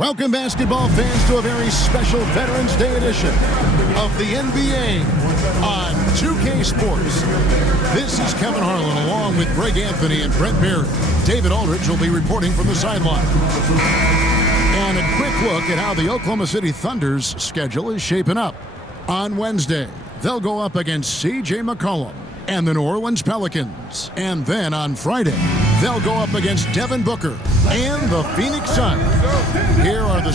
Welcome, basketball fans, to a very special Veterans Day edition of the NBA on 2K Sports. This is Kevin Harlan along with Greg Anthony and Brent Barry. David Aldridge will be reporting from the sideline. And a quick look at how the Oklahoma City Thunder's schedule is shaping up. On Wednesday, they'll go up against C.J. McCollum and the New Orleans Pelicans. And then on Friday, they'll go up against Devin Booker and the Phoenix Suns. Here are the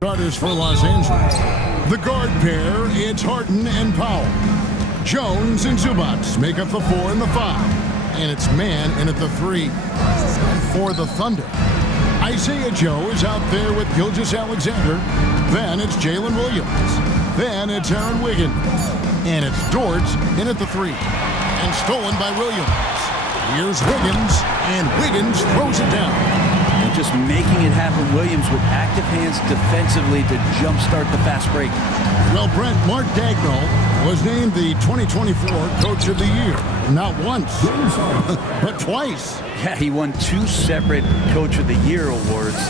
starters for Los Angeles. The guard pair, it's Harden and Powell. Jones and Zubac make up the 4 and the 5. And it's Man in at the 3. And for the Thunder, Isaiah Joe is out there with Gilgeous-Alexander. Then it's Jalen Williams. Then it's Aaron Wiggins. And it's Dort in at the 3. And stolen by Williams. Here's Wiggins, and Wiggins throws it down. And just making it happen, Williams with active hands defensively to jumpstart the fast break. Well, Brent, Mark Dagnall was named the 2024 Coach of the Year. Not once, but twice. Yeah, he won 2 separate Coach of the Year awards.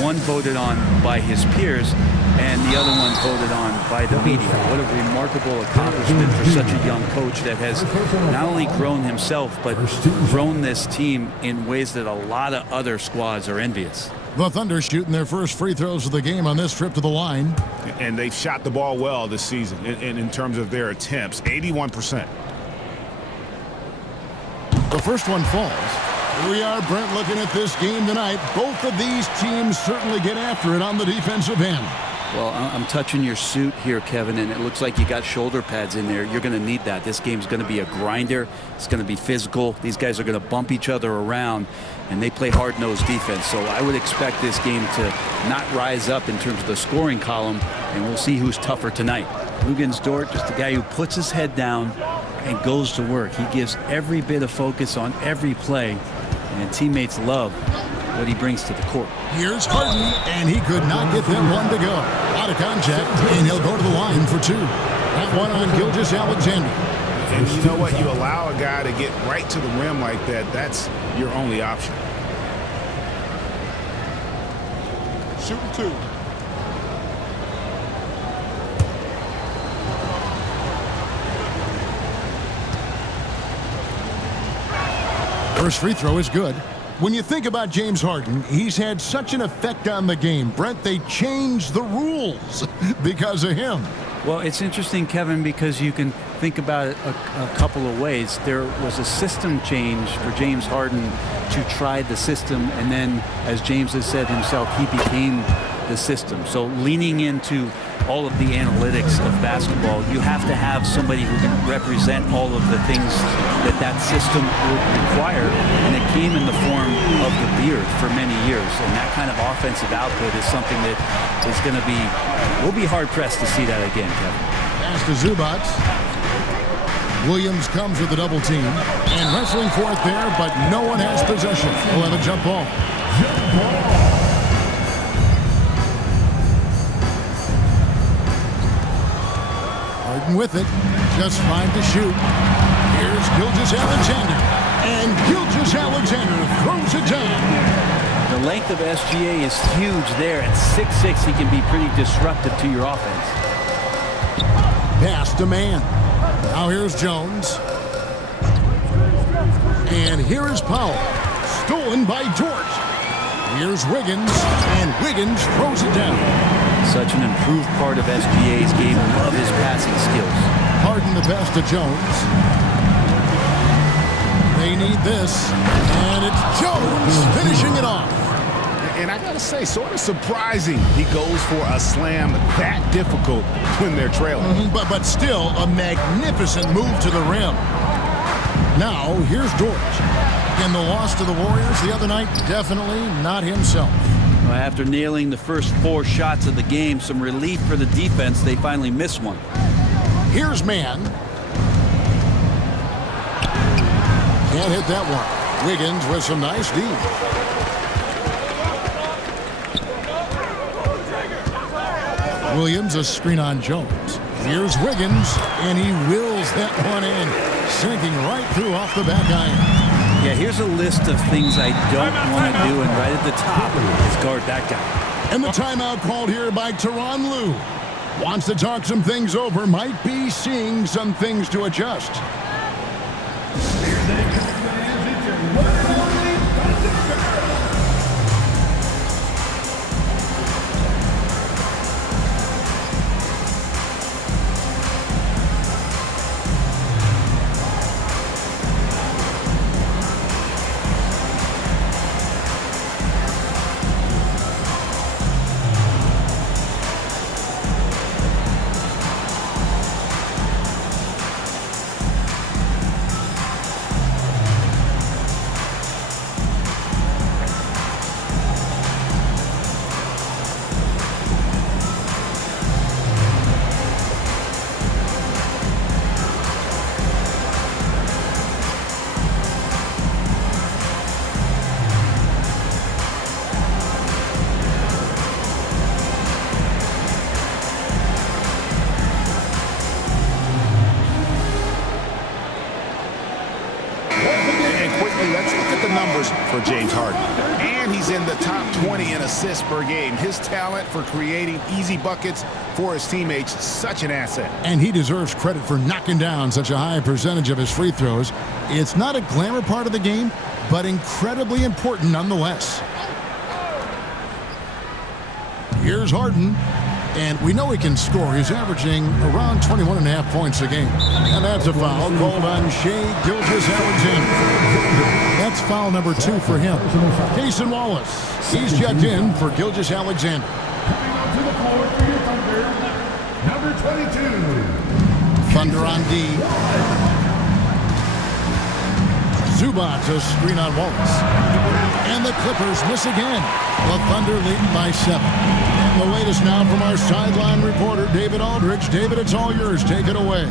One voted on by his peers, and the other one voted on by the media. What a remarkable accomplishment for such a young coach that has not only grown himself, but grown this team in ways that a lot of other squads are envious. The Thunder shooting their first free throws of the game on this trip to the line. And they've shot the ball well this season in terms of their attempts, 81%. The first one falls. Here we are, Brent, looking at this game tonight. Both of these teams certainly get after it on the defensive end. Well, I'm touching your suit here, Kevin, and it looks like you got shoulder pads in there. You're going to need that. This game's going to be a grinder. It's going to be physical. These guys are going to bump each other around, and they play hard-nosed defense. So I would expect this game to not rise up in terms of the scoring column, and we'll see who's tougher tonight. Luguentz Dort, just a guy who puts his head down and goes to work. He gives every bit of focus on every play, and teammates love what he brings to the court. Here's Harden, and he could not get that one to go. Out of contact, and he'll go to the line for 2. That one on Gilgeous-Alexander. And you know what? You allow a guy to get right to the rim like that, that's your only option. Shooting 2. First free throw is good. When you think about James Harden, he's had such an effect on the game. Brent, they changed the rules because of him. Well, it's interesting, Kevin, because you can think about it a couple of ways. There was a system change for James Harden to try the system, and then, as James has said himself, he became the system. So leaning into all of the analytics of basketball, you have to have somebody who can represent all of the things that system would require, and it came in the form of the beard for many years. And that kind of offensive output is something that is going to be, we'll be hard-pressed to see that again, Kevin. Pass to Zubac. Williams comes with a double team, and wrestling for it there, but no one has possession. We'll have a jump ball. Harden with it, just 5 to shoot. Here's Gilgeous-Alexander, and Gilgeous-Alexander throws it down. The length of SGA is huge there. At 6'6", he can be pretty disruptive to your offense. Pass to Man. Now here's Jones. And here is Powell. Stolen by Dort. Here's Wiggins, and Wiggins throws it down. Such an improved part of SGA's game. Love his passing skills. Harden the pass to Jones. They need this, and it's Jones finishing it off. And I got to say, sort of surprising he goes for a slam that difficult when they're trailing. But still a magnificent move to the rim. Now, here's Dort. And the loss to the Warriors the other night, definitely not himself. Well, after nailing the first 4 shots of the game, some relief for the defense. They finally missed one. Here's Man. Can't hit that one. Wiggins with some nice D. Williams, a screen on Jones. Here's Wiggins, and he wills that one in, sinking right through off the back iron. Yeah, here's a list of things I don't want to do, and right at the top is guard that guy. And the timeout called here by Tyronn Lue. Wants to talk some things over, might be seeing some things to adjust. Let's look at the numbers for James Harden. And he's in the top 20 in assists per game. His talent for creating easy buckets for his teammates, such an asset. And he deserves credit for knocking down such a high percentage of his free throws. It's not a glamour part of the game, but incredibly important nonetheless. Here's Harden. And we know he can score. He's averaging around 21.5 points a game. And that's a foul called on Shai Gilgeous-Alexander. That's foul number 2 for him. Cason Wallace, he's checked in for Gilgeous-Alexander. Number 22. Thunder on D. Zubac, a screen on Wallace. And the Clippers miss again. The Thunder leading by 7. And the latest now from our sideline reporter, David Aldridge. David, it's all yours. Take it away.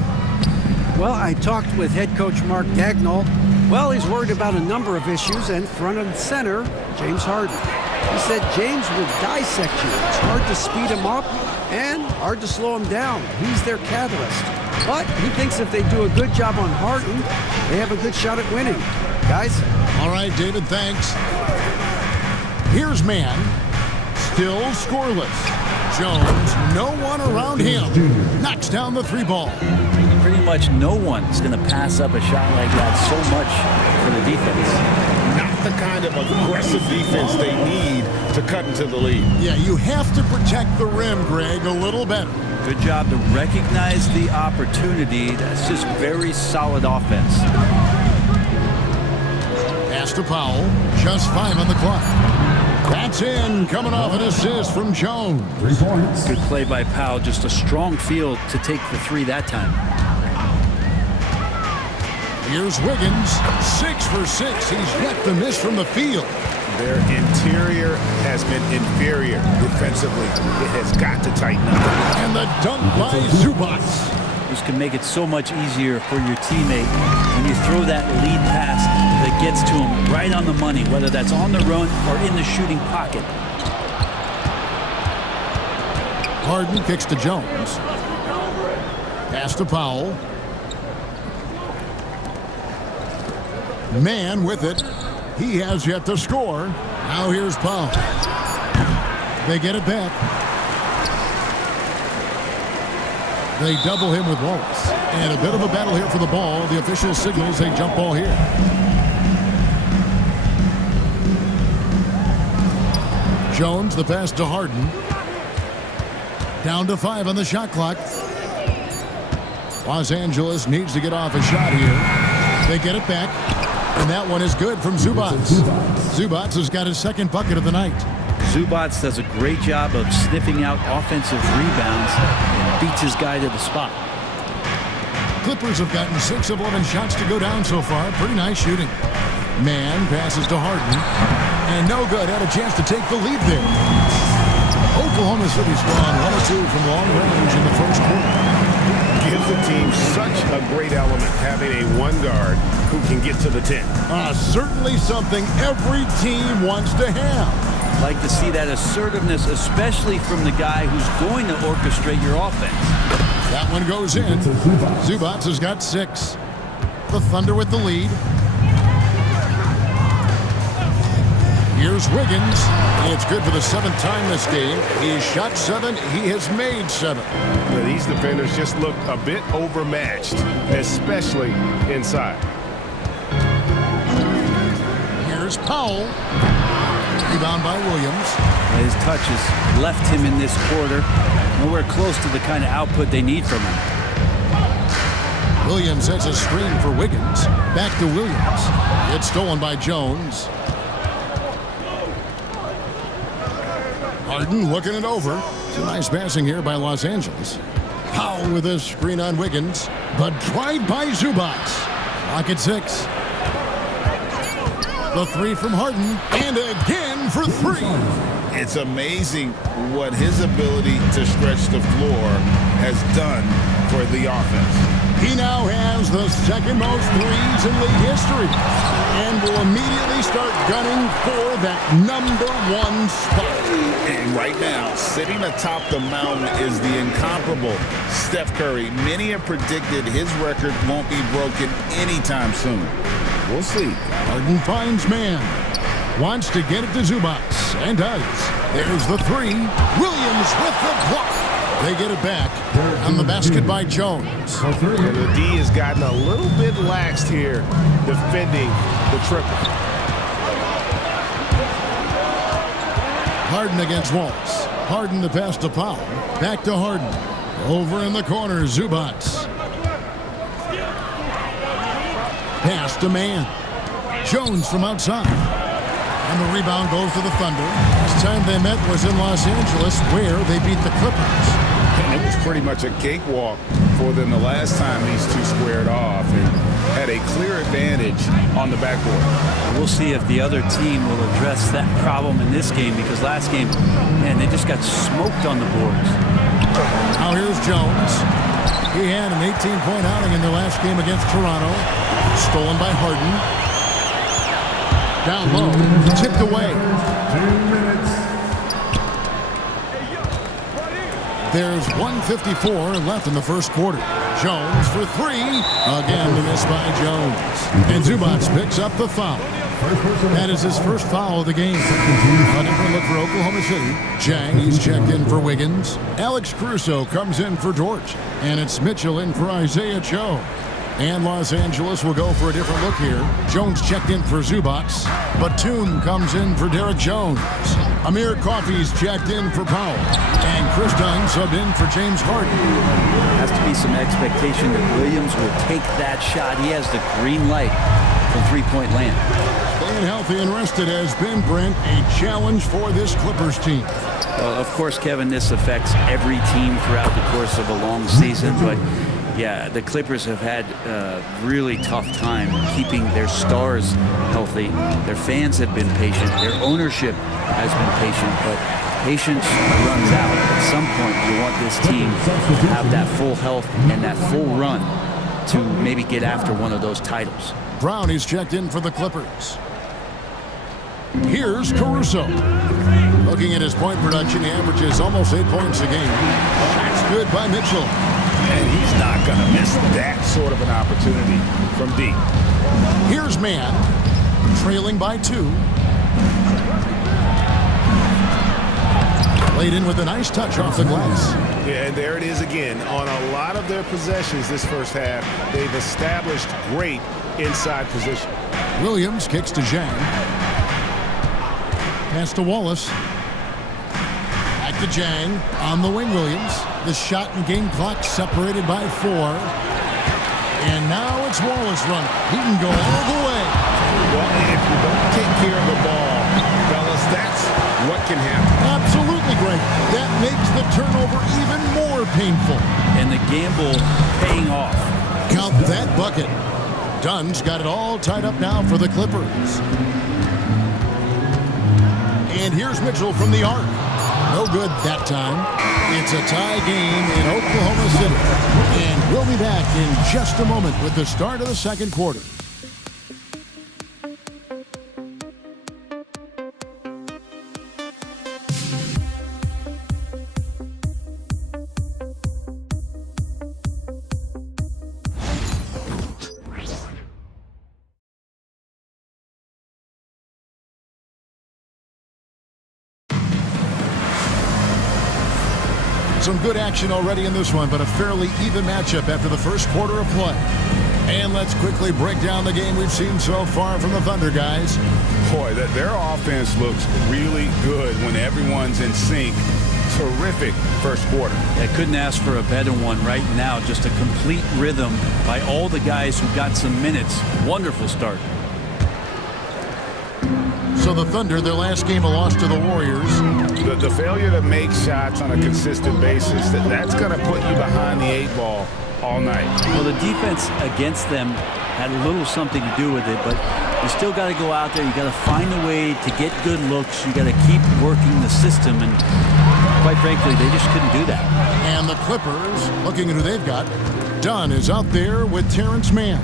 Well, I talked with head coach Mark Dagnall. Well, he's worried about a number of issues, and front and center, James Harden. He said James will dissect you. It's hard to speed him up and hard to slow him down. He's their catalyst. But he thinks if they do a good job on Harden, they have a good shot at winning. Guys? All right, David, thanks. Here's man, still scoreless. Jones, no one around him. Knocks down the 3 ball. Pretty much no one's going to pass up a shot like that so much for the defense. Not the kind of aggressive defense they need to cut into the lead. Yeah, you have to protect the rim, Greg, a little better. Good job to recognize the opportunity. That's just very solid offense. Pass to Powell. Just 5 on the clock. That's in, coming off an assist from Jones. 3 points. Good play by Powell. Just a strong field to take the 3 that time. Here's Wiggins, 6 for 6. He's yet to miss from the field. Their interior has been inferior defensively. It has got to tighten up. And the dunk by Zubac. This can make it so much easier for your teammate when you throw that lead pass that gets to him right on the money, whether that's on the run or in the shooting pocket. Harden kicks to Jones. Pass to Powell. Man with it. He has yet to score. Now here's Powell. They get it back. They double him with Wallace. And a bit of a battle here for the ball. The official signals a jump ball here. Jones, the pass to Harden. Down to 5 on the shot clock. Los Angeles needs to get off a shot here. They get it back. And that one is good from Zubac. Zubac has got his 2nd bucket of the night. Zubac does a great job of sniffing out offensive rebounds and beats his guy to the spot. Clippers have gotten 6 of 11 shots to go down so far. Pretty nice shooting. Man passes to Harden. And no good. Had a chance to take the lead there. Oklahoma City strong. 1 or 2 from long range in the first quarter. Gives the team such a great element having a 1 guard who can get to the 10. Certainly something every team wants to have. Like to see that assertiveness, especially from the guy who's going to orchestrate your offense. That one goes in. Zubac has got 6. The Thunder with the lead. Here's Wiggins. It's good for the 7th time this game. He's shot 7. He has made 7. But these defenders just look a bit overmatched, especially inside. Here's Powell. Rebound by Williams. His touch has left him in this quarter nowhere close to the kind of output they need from him. Williams has a screen for Wiggins. Back to Williams. It's stolen by Jones. Harden looking it over. It's a nice passing here by Los Angeles. Powell with a screen on Wiggins. The drive by Zubac. Clock at 6. The 3 from Harden. And again for 3. It's amazing what his ability to stretch the floor has done for the offense. He now has the 2nd most threes in league history and will immediately start gunning for that #1 spot. And right now, sitting atop the mountain is the incomparable Steph Curry. Many have predicted his record won't be broken anytime soon. We'll see. Harden finds man. Wants to get it to Zubac, and does. There's the 3. Williams with the block. They get it back on the basket by Jones. And the D has gotten a little bit laxed here defending the triple. Harden against Wallace. Harden the pass to Powell. Back to Harden. Over in the corner, Zubac. Pass to man. Jones from outside. And the rebound goes to the Thunder. Last time they met was in Los Angeles, where they beat the Clippers. And it was pretty much a cakewalk for them the last time these two squared off and had a clear advantage on the backboard. We'll see if the other team will address that problem in this game, because last game, man, they just got smoked on the boards. Now here's Jones. He had an 18-point outing in the last game against Toronto. Stolen by Harden. Down low, tipped away. 2 minutes. There's 1:54 left in the first quarter. Jones for 3. Again, the miss by Jones. And Zubac picks up the foul. That is his first foul of the game. A different look for Oklahoma City. Jang, he's checked in for Wiggins. Alex Caruso comes in for Dort. And it's Mitchell in for Isaiah Joe. And Los Angeles will go for a different look here. Jones checked in for Zubac. Batum comes in for Derek Jones. Amir Coffey's checked in for Powell. And Chris Dunn subbed in for James Harden. Has to be some expectation that Williams will take that shot. He has the green light from three-point land. Staying healthy and rested has been, Brent, a challenge for this Clippers team. Well, of course, Kevin, this affects every team throughout the course of a long season, but yeah, the Clippers have had a really tough time keeping their stars healthy. Their fans have been patient. Their ownership has been patient, but patience runs out. At some point, you want this team to have that full health and that full run to maybe get after one of those titles. Brown, he's checked in for the Clippers. Here's Caruso. Looking at his point production, he averages almost 8 points a game. Shots good by Mitchell. And he's not going to miss that sort of an opportunity from deep. Here's man, trailing by 2. Laid in with a nice touch off the glass. Yeah, and there it is again. On a lot of their possessions this first half, they've established great inside position. Williams kicks to Zhang. Pass to Wallace. Back to Zhang. On the wing, Williams. The shot and game clock separated by 4. And now it's Wallace running. He can go all the way. Well, if you don't take care of the ball, fellas, that's what can happen. Absolutely great. That makes the turnover even more painful. And the gamble paying off. Count that bucket. Dunn's got it all tied up now for the Clippers. And here's Mitchell from the arc. No good that time. It's a tie game in Oklahoma City. And we'll be back in just a moment with the start of the second quarter. Some good action already in this one, but a fairly even matchup after the first quarter of play. And let's quickly break down the game we've seen so far from the Thunder, guys. Boy, their offense looks really good when everyone's in sync. Terrific first quarter. I couldn't ask for a better one right now. Just a complete rhythm by all the guys who got some minutes. Wonderful start. So the Thunder, their last game, a loss to the Warriors. The failure to make shots on a consistent basis, that's going to put you behind the 8 ball all night. Well, the defense against them had a little something to do with it, but you still got to go out there. You got to find a way to get good looks. You got to keep working the system, and quite frankly, they just couldn't do that. And the Clippers, looking at who they've got, Dunn is out there with Terrence Mann.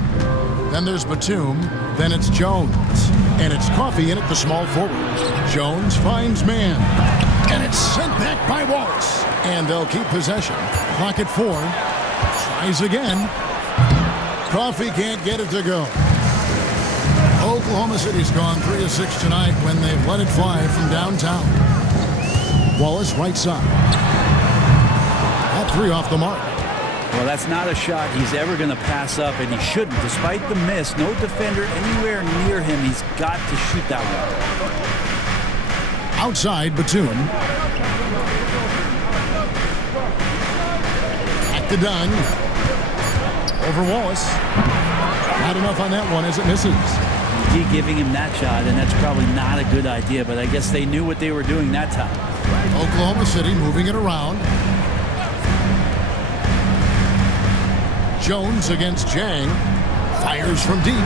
Then there's Batum. Then it's Jones. And it's Coffey in at the small forward. Jones finds Mann. And it's sent back by Wallace. And they'll keep possession. Clock at 4. Tries again. Coffey can't get it to go. Oklahoma City's gone 3 of 6 tonight when they've let it fly from downtown. Wallace right side. That 3 off the mark. Well, that's not a shot he's ever going to pass up, and he shouldn't. Despite the miss, no defender anywhere near him. He's got to shoot that one. Outside, Batum. Back to Dunn. Over Wallace. Not enough on that one as it misses. You keep giving him that shot, and that's probably not a good idea, but I guess they knew what they were doing that time. Oklahoma City moving it around. Jones against Jang. Fires from deep.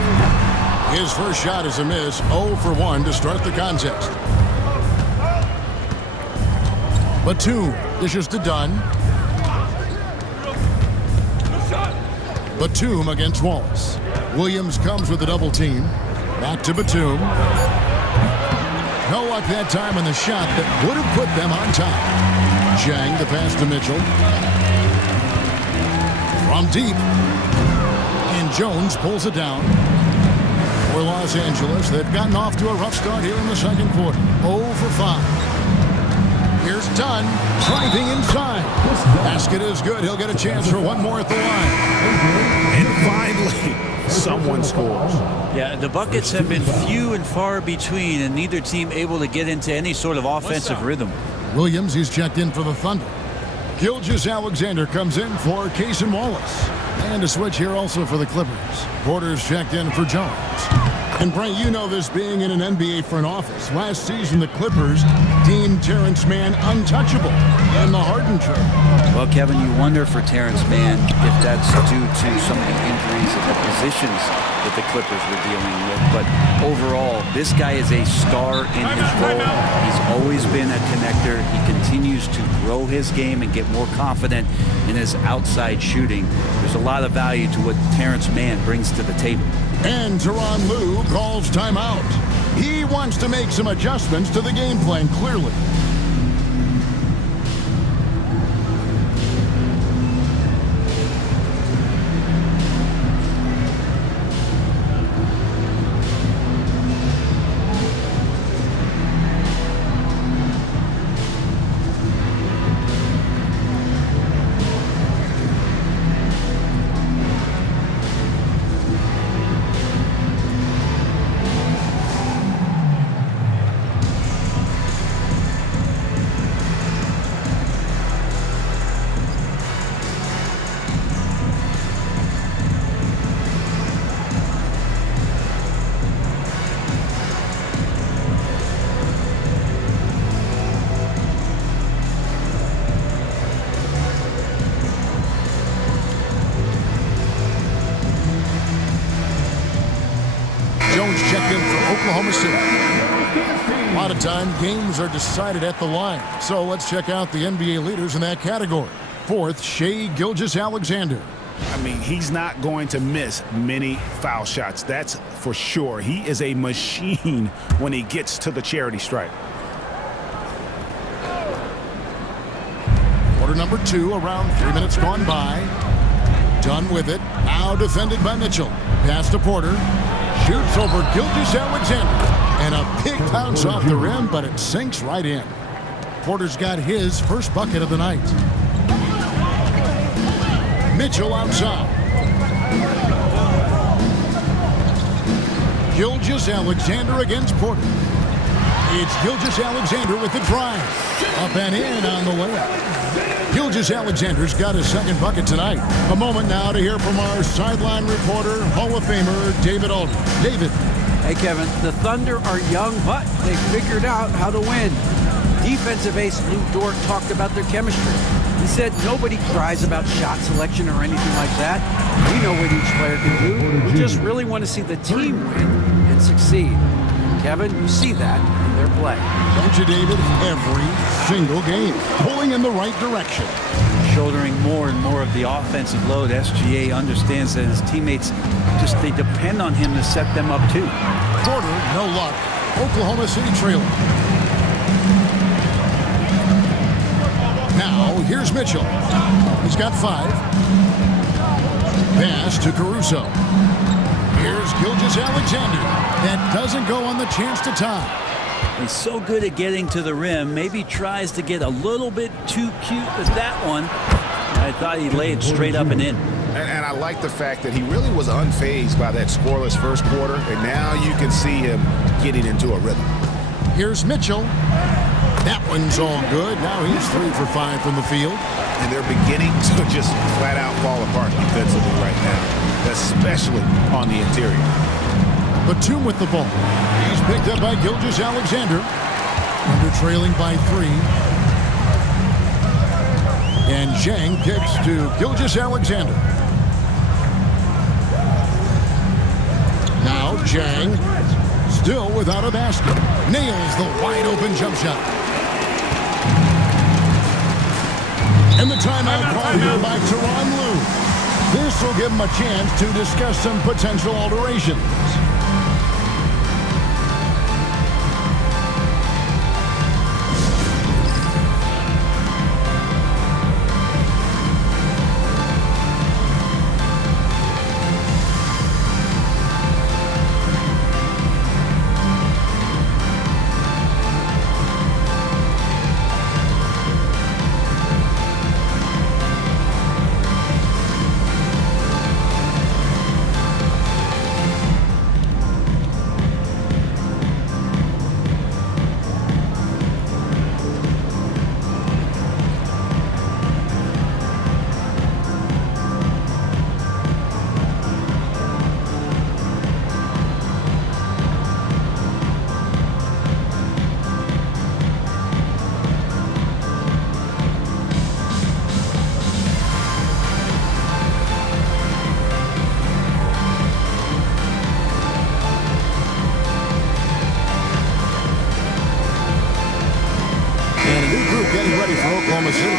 His first shot is a miss. 0 for 1 to start the contest. Batum dishes to Dunn. Batum against Wallace. Williams comes with a double team. Back to Batum. No luck that time in the shot that would have put them on top. Jang the pass to Mitchell. From deep. And Jones pulls it down. For Los Angeles, they've gotten off to a rough start here in the second quarter. 0 for 5. Here's Dunn, driving inside. Basket is good. He'll get a chance for one more at the line. And finally, someone scores. Yeah, the buckets have been few and far between, and neither team able to get into any sort of offensive rhythm. Williams, he's checked in for the Thunder. Gilgeous-Alexander comes in for Cason Wallace. And a switch here also for the Clippers. Porter's checked in for Jones. And Brent, you know this being in an NBA front office. Last season, the Clippers deemed Terrence Mann untouchable in the Harden trade. Well, Kevin, you wonder for Terrence Mann if that's due to some of the injuries at the positions that the Clippers were dealing with. But overall, this guy is a star in his role. He's always been a connector. He continues to grow his game and get more confident in his outside shooting. There's a lot of value to what Terrence Mann brings to the table. And Tyronn Lue calls timeout. He wants to make some adjustments to the game plan, clearly. Jones checked in for Oklahoma City. A lot of time, games are decided at the line. So let's check out the NBA leaders in that category. Fourth, Shai Gilgeous-Alexander. I mean, he's not going to miss many foul shots. That's for sure. He is a machine when he gets to the charity stripe. Quarter number 2, around 3 minutes gone by. Done with it. Now defended by Mitchell. Pass to Porter. Shoots over Gilgeous-Alexander. And a big bounce off the rim, but it sinks right in. Porter's got his first bucket of the night. Mitchell outside. Gilgeous-Alexander against Porter. It's Gilgeous-Alexander with the drive. Up and in on the layup. Gilgeous-Alexander's got his second bucket tonight. A moment now to hear from our sideline reporter, Hall of Famer David Alden. David. Hey, Kevin, the Thunder are young, but they figured out how to win. Defensive ace Lou Dort talked about their chemistry. He said nobody cries about shot selection or anything like that. We know what each player can do. We just really want to see the team win and succeed. Kevin, you see that in their play. Don't you, David? Every single game. Pulling in the right direction. Shouldering more and more of the offensive load. SGA understands that his teammates they depend on him to set them up too. Porter, no luck. Oklahoma City trailing. Now, here's Mitchell. He's got 5. Pass to Caruso. Here's Gilgeous-Alexander. That doesn't go on the chance to tie. He's so good at getting to the rim. Maybe tries to get a little bit too cute with that one. I thought he laid straight up and in. And I like the fact that he really was unfazed by that scoreless first quarter, and now you can see him getting into a rhythm. Here's Mitchell. That one's all good. Now he's 3 for 5 from the field. And they're beginning to just flat out fall apart defensively right now, especially on the interior. Batum with the ball. He's picked up by Gilgeous-Alexander. Under trailing by 3. And Zhang kicks to Gilgeous-Alexander. Now Zhang, still without a basket, nails the wide open jump shot. And the timeout called here by Tyronn Lue. This will give him a chance to discuss some potential alterations. Getting ready for Oklahoma City.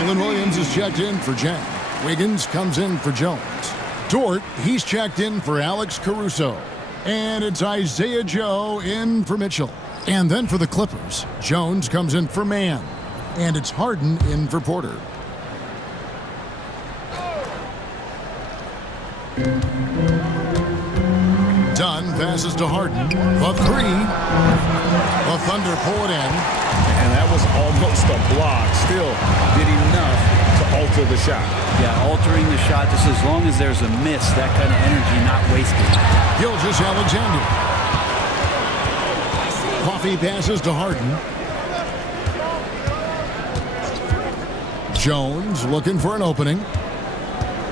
Alan Williams is checked in for Jack. Wiggins comes in for Jones. Dort, he's checked in for Alex Caruso. And it's Isaiah Joe in for Mitchell. And then for the Clippers, Jones comes in for Mann. And it's Harden in for Porter. Dunn passes to Harden. The 3. The Thunder pull it in. And that was almost a block. Still did enough to alter the shot. Yeah, altering the shot just as long as there's a miss, that kind of energy not wasted. Gilgeous-Alexander. Coffee passes to Harden. Jones looking for an opening.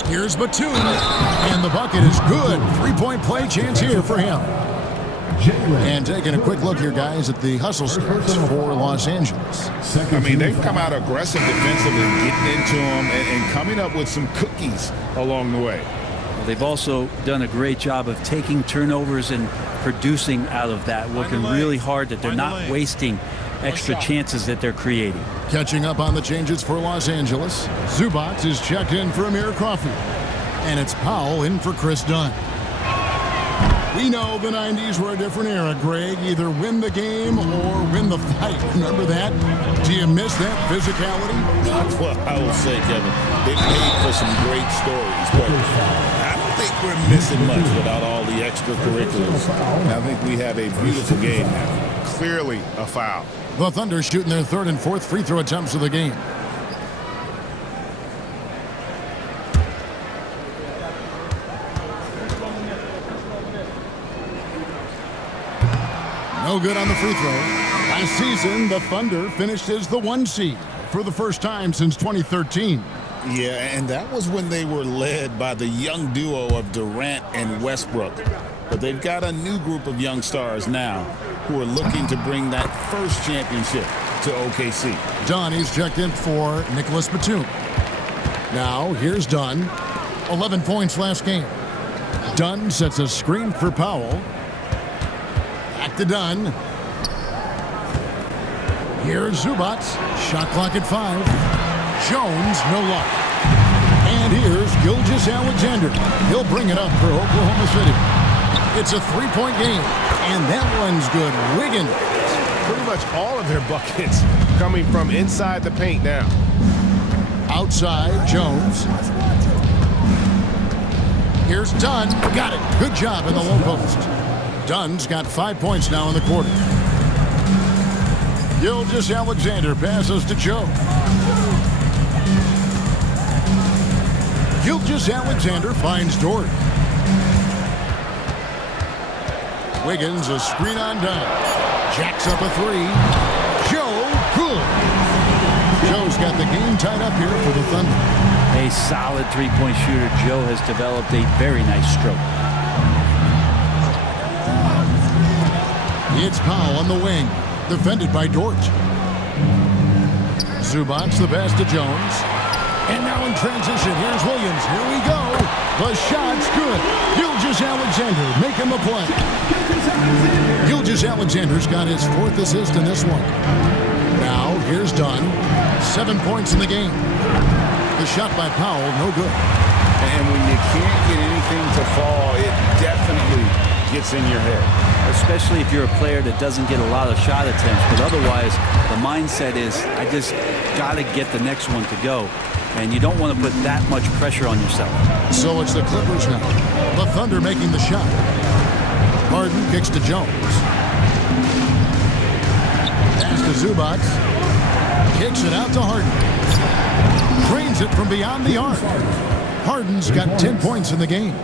Here's Batum. And the bucket is good. 3-point play chance here for him. And taking a quick look here, guys, at the hustle stats for Los Angeles. I mean, they've come out aggressive defensively, getting into them and coming up with some cookies along the way. Well, they've also done a great job of taking turnovers and producing out of that, working really hard that they're not wasting extra chances that they're creating. Catching up on the changes for Los Angeles, Zubac is checked in for Amir Coffey. And it's Powell in for Chris Dunn. We know the 90s were a different era, Greg. Either win the game or win the fight. Remember that? Do you miss that physicality? Well, I will say, Kevin, it made for some great stories, but I don't think we're missing much without all the extracurriculars. I think we have a beautiful game now. Clearly a foul. The Thunder shooting their 3rd and 4th free throw attempts of the game. No good on the free throw. Last season, the Thunder finished as the 1 seed for the first time since 2013. Yeah, and that was when they were led by the young duo of Durant and Westbrook. But they've got a new group of young stars now who are looking to bring that first championship to OKC. Dunn is checked in for Nicholas Batum. Now, here's Dunn. 11 points last game. Dunn sets a screen for Powell. Back to Dunn. Here's Zubac. Shot clock at 5. Jones, no luck. And here's Gilgeous-Alexander. He'll bring it up for Oklahoma City. It's a 3-point game, and that one's good. Wiggins. Pretty much all of their buckets coming from inside the paint now. Outside, Jones. Here's Dunn. Got it. Good job in the low post. Dunn's got 5 points now in the quarter. Gilgeous-Alexander passes to Joe. Gilgeous-Alexander finds Dort. Wiggins, a screen on Dunn. Jacks up a 3. Joe, good. Joe's got the game tied up here for the Thunder. A solid three-point shooter. Joe has developed a very nice stroke. It's Powell on the wing, defended by Dort. Zubac, the pass to Jones. And now in transition, here's Williams. Here we go. The shot's good. Gilgeous-Alexander making the play. Gilgeous-Alexander's got his 4th assist in this one. Now, here's Dunn. 7 points in the game. The shot by Powell, no good. And when you can't get anything to fall, it definitely gets in your head. Especially if you're a player that doesn't get a lot of shot attempts. But otherwise, the mindset is, I just got to get the next one to go. And you don't want to put that much pressure on yourself. So it's the Clippers now. The Thunder making the shot. Harden kicks to Jones. Pass to Zubac. Kicks it out to Harden. Trains it from beyond the arc. Harden's got 10 points in the game.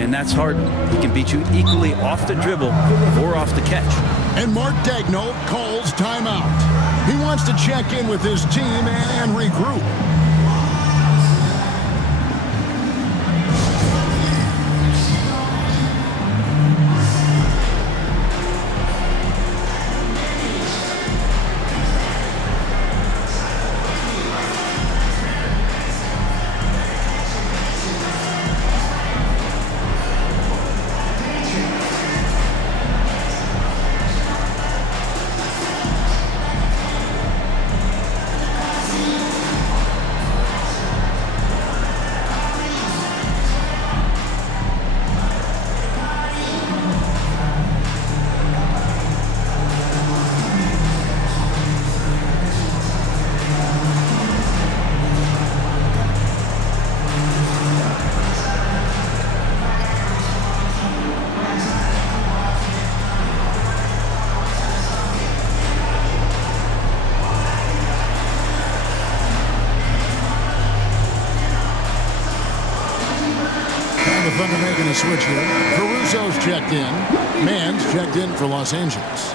And that's Harden. He can beat you equally off the dribble or off the catch. And Mark Daigneault calls timeout. He wants to check in with his team and regroup. Thunder making a switch here. Caruso's checked in. Mann's checked in for Los Angeles.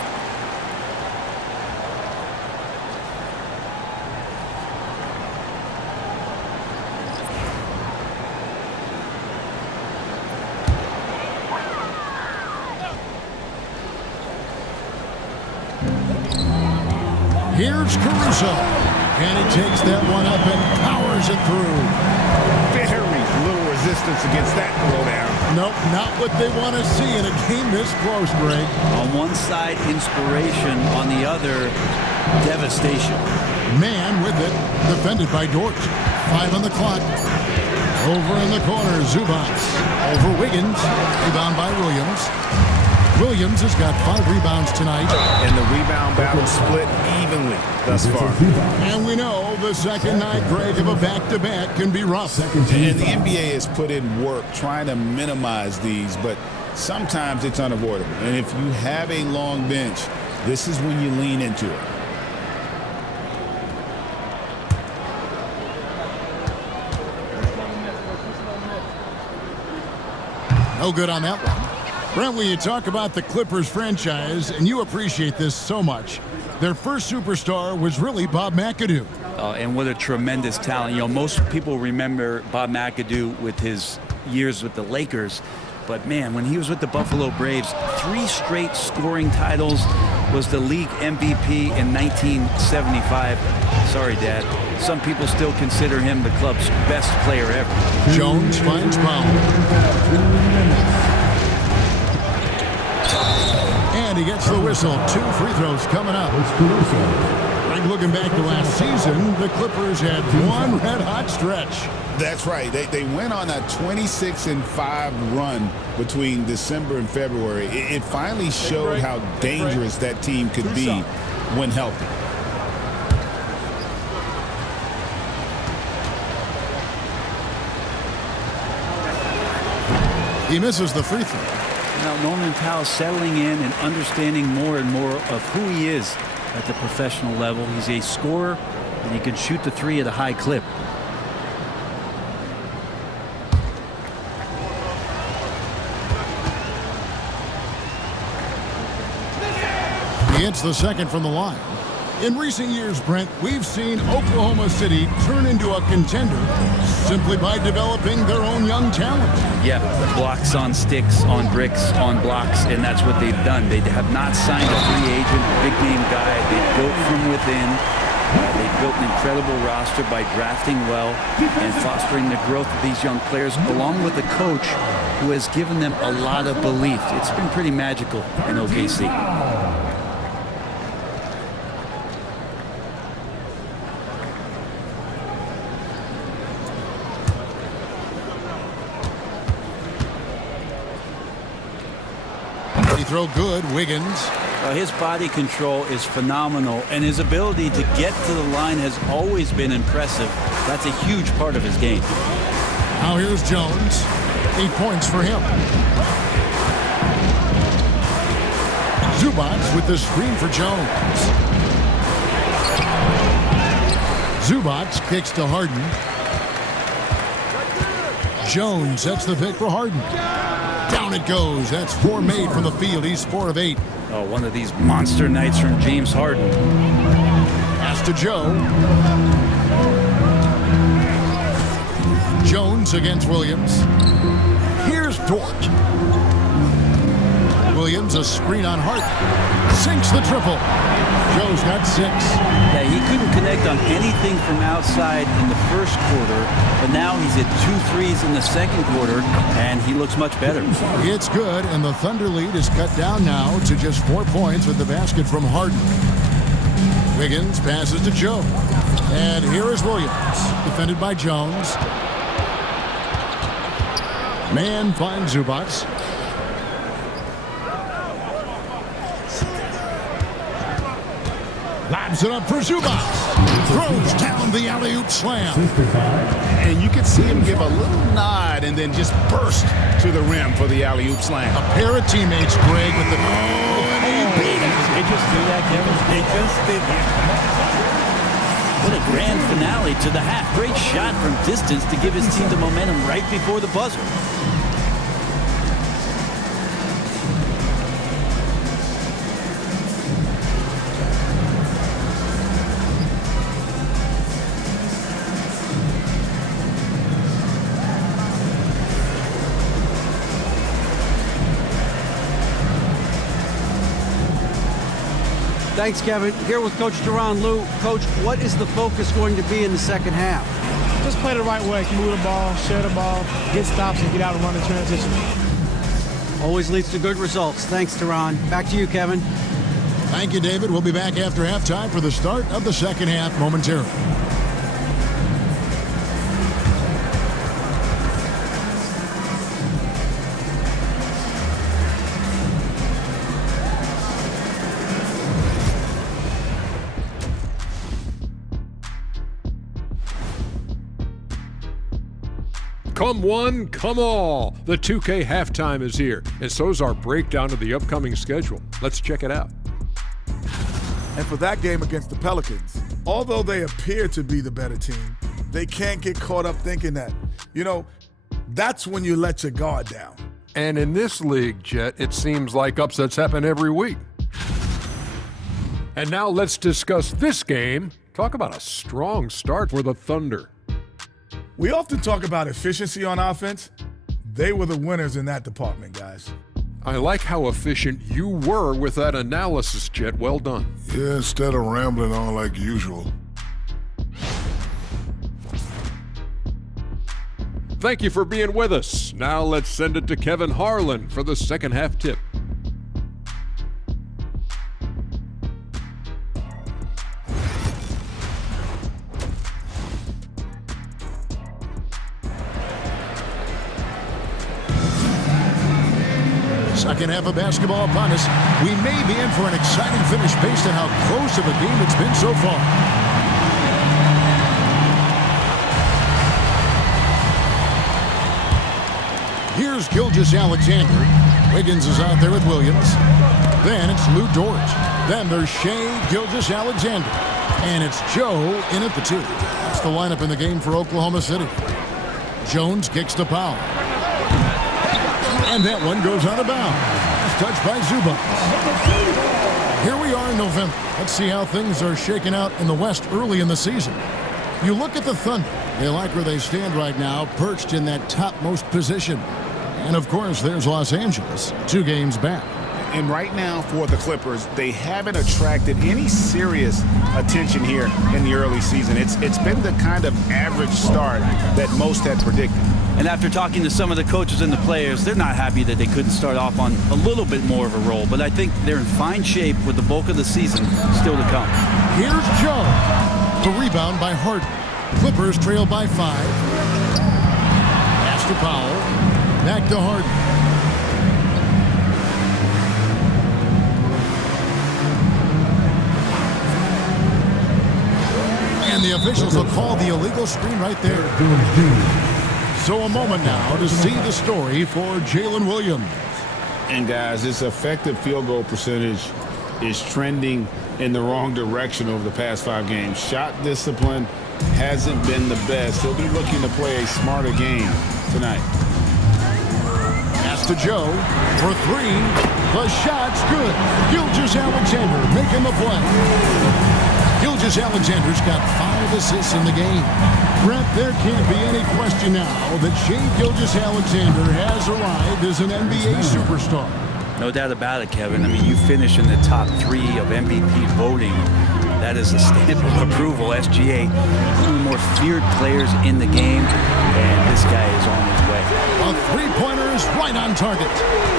Here's Caruso. And he takes that one up and powers it through. Very little resistance against that throwdown. Nope, not what they want to see in a game this close, Greg. On one side, inspiration. On the other, devastation. Mann with it, defended by Dort. 5 on the clock. Over in the corner, Zubac. Over Wiggins. Rebound by Williams. Williams has got 5 rebounds tonight. And the rebound battle split evenly thus far. And we know the second night, Greg, of a back-to-back can be rough. And the NBA has put in work trying to minimize these, but sometimes it's unavoidable. And if you have a long bench, this is when you lean into it. No good on that one. Brent, when you talk about the Clippers franchise, and you appreciate this so much, their first superstar was really Bob McAdoo. And what a tremendous talent. You know, most people remember Bob McAdoo with his years with the Lakers. But, man, when he was with the Buffalo Braves, 3 straight scoring titles, was the league MVP in 1975. Sorry, Dad. Some people still consider him the club's best player ever. Jones finds Powell. And he gets the whistle. 2 free throws coming up. Like looking back to last season, the Clippers had one red-hot stretch. That's right. They went on a 26-5 run between December and February. It finally showed how dangerous that team could be when healthy. He misses the free throw. Now, Norman Powell settling in and understanding more and more of who he is at the professional level. He's a scorer, and he can shoot the 3 at a high clip. He hits the second from the line. In recent years, Brent, we've seen Oklahoma City turn into a contender simply by developing their own young talent. Yeah, blocks on sticks, on bricks, on blocks, and that's what they've done. They have not signed a free agent, big-name guy. They built from within. They built an incredible roster by drafting well and fostering the growth of these young players, along with a coach who has given them a lot of belief. It's been pretty magical in OKC. Throw good, Wiggins. His body control is phenomenal, and his ability to get to the line has always been impressive. That's a huge part of his game. Now here's Jones. 8 points for him. Zubac with the screen for Jones. Zubac kicks to Harden. Jones sets the pick for Harden. Down it goes. That's 4 made from the field. He's 4 of 8. Oh, one of these monster nights from James Harden. Pass to Joe. Jones against Williams. Here's Dort. Williams, a screen on Hart. Sinks the triple. Joe's got 6. Yeah, he couldn't connect on anything from outside in the first quarter, but now he's hit 2 threes in the second quarter, and he looks much better. It's good, and the Thunder lead is cut down now to just 4 points with the basket from Harden. Wiggins passes to Joe. And here is Williams, defended by Jones. Man finds Zubac. Lobs it up for Zubac. Throws down the alley-oop slam. And you can see him give a little nod and then just burst to the rim for the alley-oop slam. A pair of teammates, Greg, with the... and he beat it. They just do that, Kevin. They just did that. What a grand finale to the half. Great shot from distance to give his team the momentum right before the buzzer. Thanks, Kevin. Here with Coach Duran. Lou, Coach, what is the focus going to be in the second half? Just play the right way. Move the ball, share the ball, get stops, and get out and run the transition. Always leads to good results. Thanks, Duran. Back to you, Kevin. Thank you, David. We'll be back after halftime for the start of the second half momentarily. Come one, come all. The 2K halftime is here, and so is our breakdown of the upcoming schedule. Let's check it out. And for that game against the Pelicans, although they appear to be the better team, they can't get caught up thinking that. You know, that's when you let your guard down. And in this league, Jet, it seems like upsets happen every week. And now let's discuss this game. Talk about a strong start for the Thunder. We often talk about efficiency on offense. They were the winners in that department, guys. I like how efficient you were with that analysis, Jet. Well done. Yeah, instead of rambling on like usual. Thank you for being with us. Now let's send it to Kevin Harlan for the second half tip. Second half of basketball upon us. We may be in for an exciting finish based on how close of a game it's been so far. Here's Gilgeous-Alexander. Wiggins is out there with Williams. Then it's Lou Dort. Then there's Shea Gilgeous-Alexander. And it's Joe in at the 2. That's the lineup in the game for Oklahoma City. Jones kicks to Powell. And that one goes out of bounds. Touched by Zubac. Here we are in November. Let's see how things are shaking out in the West early in the season. You look at the Thunder. They like where they stand right now, perched in that topmost position. And, of course, there's Los Angeles, 2 games back. And right now for the Clippers, they haven't attracted any serious attention here in the early season. It's been the kind of average start that most had predicted. And after talking to some of the coaches and the players, they're not happy that they couldn't start off on a little bit more of a roll. But I think they're in fine shape with the bulk of the season still to come. Here's Joe. The rebound by Harden. Clippers trail by 5. Pass to Powell. Back to Harden. And the officials will call the illegal screen right there. So a moment now to see the story for Jalen Williams. And guys, his effective field goal percentage is trending in the wrong direction over the past 5 games. Shot discipline hasn't been the best. He'll be looking to play a smarter game tonight. Pass to Joe for 3. The shot's good. Gilgeous-Alexander making the play. Gilgeous-Alexander's got 5 assists in the game. Brent, there can't be any question now that Shea Gilgeous-Alexander has arrived as an NBA superstar. No doubt about it, Kevin. I mean, you finish in the top 3 of MVP voting. That is a stamp of approval. SGA, one of the more feared players in the game, and this guy is on his way. A 3-pointer is right on target.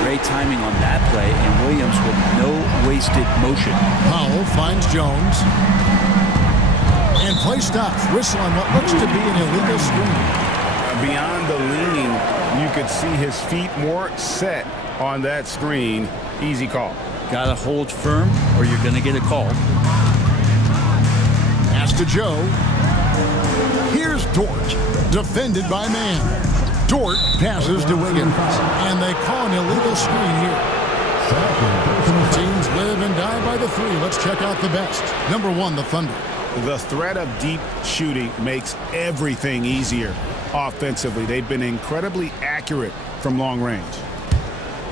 Great timing on that play, and Williams with no wasted motion. Powell finds Jones. And play stops. Whistle on what looks to be an illegal screen. Beyond the leaning, you could see his feet more set on that screen. Easy call. Gotta hold firm or you're gonna get a call. Pass to Joe. Here's Dort, defended by man. Dort passes to Wiggins, and they call an illegal screen here. Teams live and die by the 3. Let's check out the best. Number 1, the Thunder. The threat of deep shooting makes everything easier offensively. They've been incredibly accurate from long range.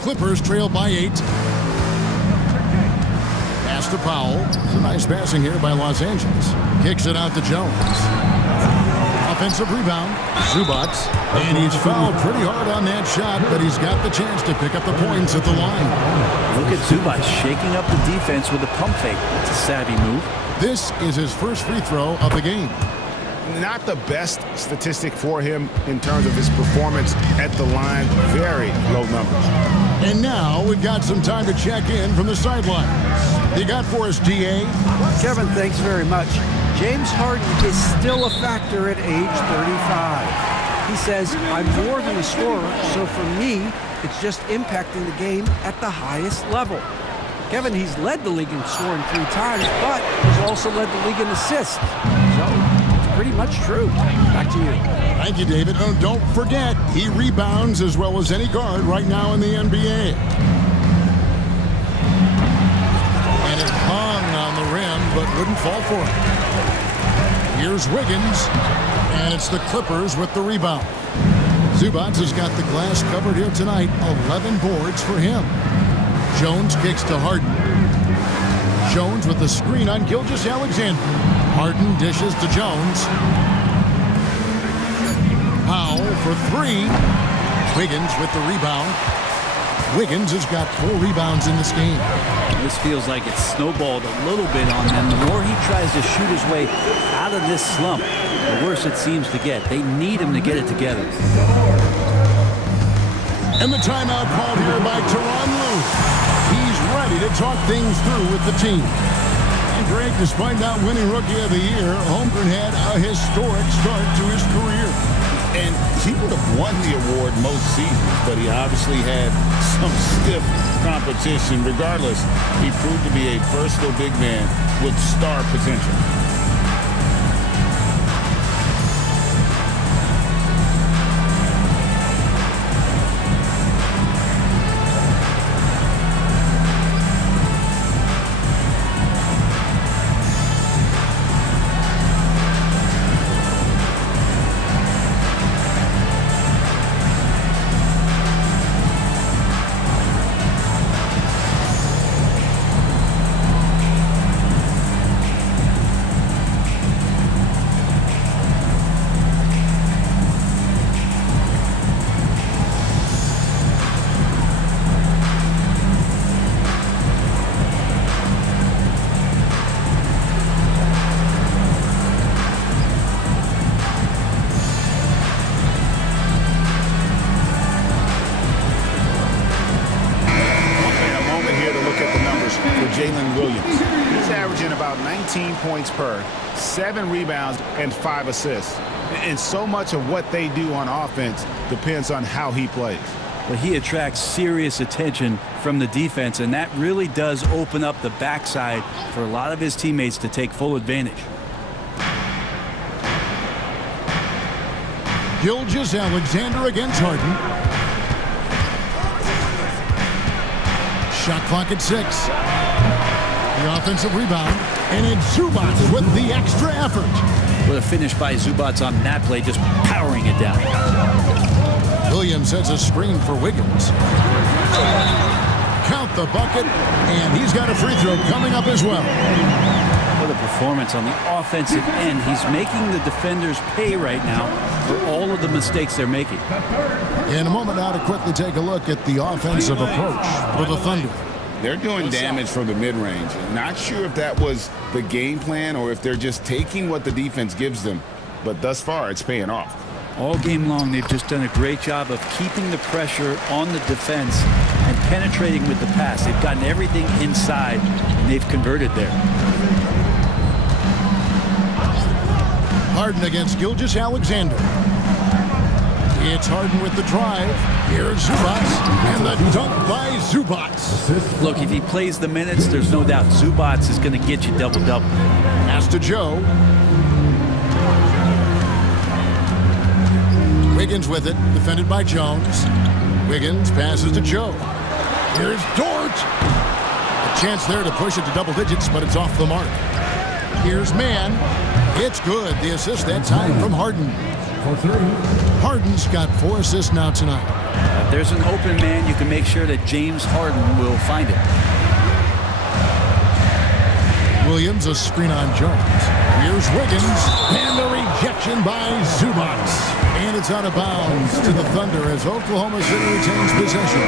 Clippers trail by 8. Pass to Powell. It's a nice passing here by Los Angeles. Kicks it out to Jones. Offensive rebound. Zubac. And he's fouled pretty hard on that shot, but he's got the chance to pick up the points at the line. Look at Zubac shaking up the defense with a pump fake. It's a savvy move. This is his first free throw of the game. Not the best statistic for him in terms of his performance at the line. Very low numbers. And now we've got some time to check in from the sidelines. You got for us, DA? Kevin, thanks very much. James Harden is still a factor at age 35. He says, I'm more than a scorer, so for me, it's just impacting the game at the highest level. Kevin, he's led the league in scoring 3 times, but he's also led the league in assists. So it's pretty much true. Back to you. Thank you, David. Oh, don't forget, he rebounds as well as any guard right now in the NBA. And it hung on the rim, but wouldn't fall for it. Here's Wiggins, and it's the Clippers with the rebound. Zubats has got the glass covered here tonight. 11 boards for him. Jones kicks to Harden. Jones with the screen on Gilgeous-Alexander. Harden dishes to Jones. Powell for three. Wiggins with the rebound. Wiggins has got 4 rebounds in this game. This feels like it's snowballed a little bit on them. The more he tries to shoot his way out of this slump, the worse it seems to get. They need him to get it together. And the timeout called here by Tyronn Lue. He's ready to talk things through with the team. And Greg, despite not winning Rookie of the Year, Holmgren had a historic start to his career. And he would have won the award most seasons, but he obviously had some stiff competition. Regardless, he proved to be a versatile big man with star potential. He's averaging about 19 points per, 7 rebounds, and 5 assists. And so much of what they do on offense depends on how he plays. But he attracts serious attention from the defense, and that really does open up the backside for a lot of his teammates to take full advantage. Gilgeous-Alexander against Harden. Shot clock at 6. The offensive rebound, and it's Zubats with the extra effort. What a finish by Zubats on that play, just powering it down. Williams sets a screen for Wiggins. Count the bucket, and he's got a free throw coming up as well. What a performance on the offensive end. He's making the defenders pay right now for all of the mistakes they're making. In a moment now to quickly take a look at the offensive approach for the Thunder. They're doing damage from the mid-range. Not sure if that was the game plan or if they're just taking what the defense gives them. But thus far, it's paying off. All game long, they've just done a great job of keeping the pressure on the defense and penetrating with the pass. They've gotten everything inside, and they've converted there. Harden against Gilgeous-Alexander. It's Harden with the drive. Here's Zubats, and the dunk by Zubats. Look, if he plays the minutes, there's no doubt Zubats is going to get you double-double. Pass to Joe. Wiggins with it, defended by Jones. Wiggins passes to Joe. Here's Dort. A chance there to push it to double digits, but it's off the mark. Here's Mann. It's good. The assist that time from Harden. Harden's got 4 assists now tonight. If there's an open man, you can make sure that James Harden will find it. Williams, a screen on Jones. Here's Wiggins, and the rejection by Zubats. And it's out of bounds to the Thunder as Oklahoma City retains possession.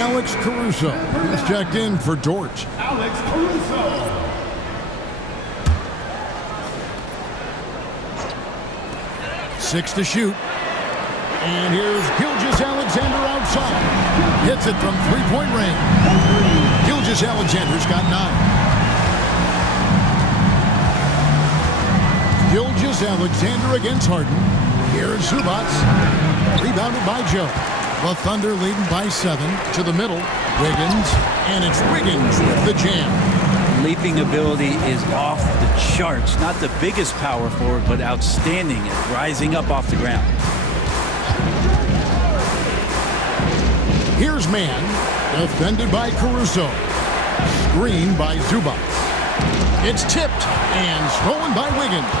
Alex Caruso is checked in for Dort. Alex Caruso. 6 to shoot. And here's Gilgeous-Alexander outside. Hits it from three-point range. Gilgeous-Alexander's got 9. Gilgeous-Alexander against Harden. Here's Zubats. Rebounded by Joe. The Thunder leading by 7 to the middle. Wiggins. And it's Wiggins with the jam. Leaping ability is off the charts. Not the biggest power forward, but outstanding at rising up off the ground. Here's Mann, defended by Caruso. Screened by Zubats. It's tipped and stolen by Wiggins.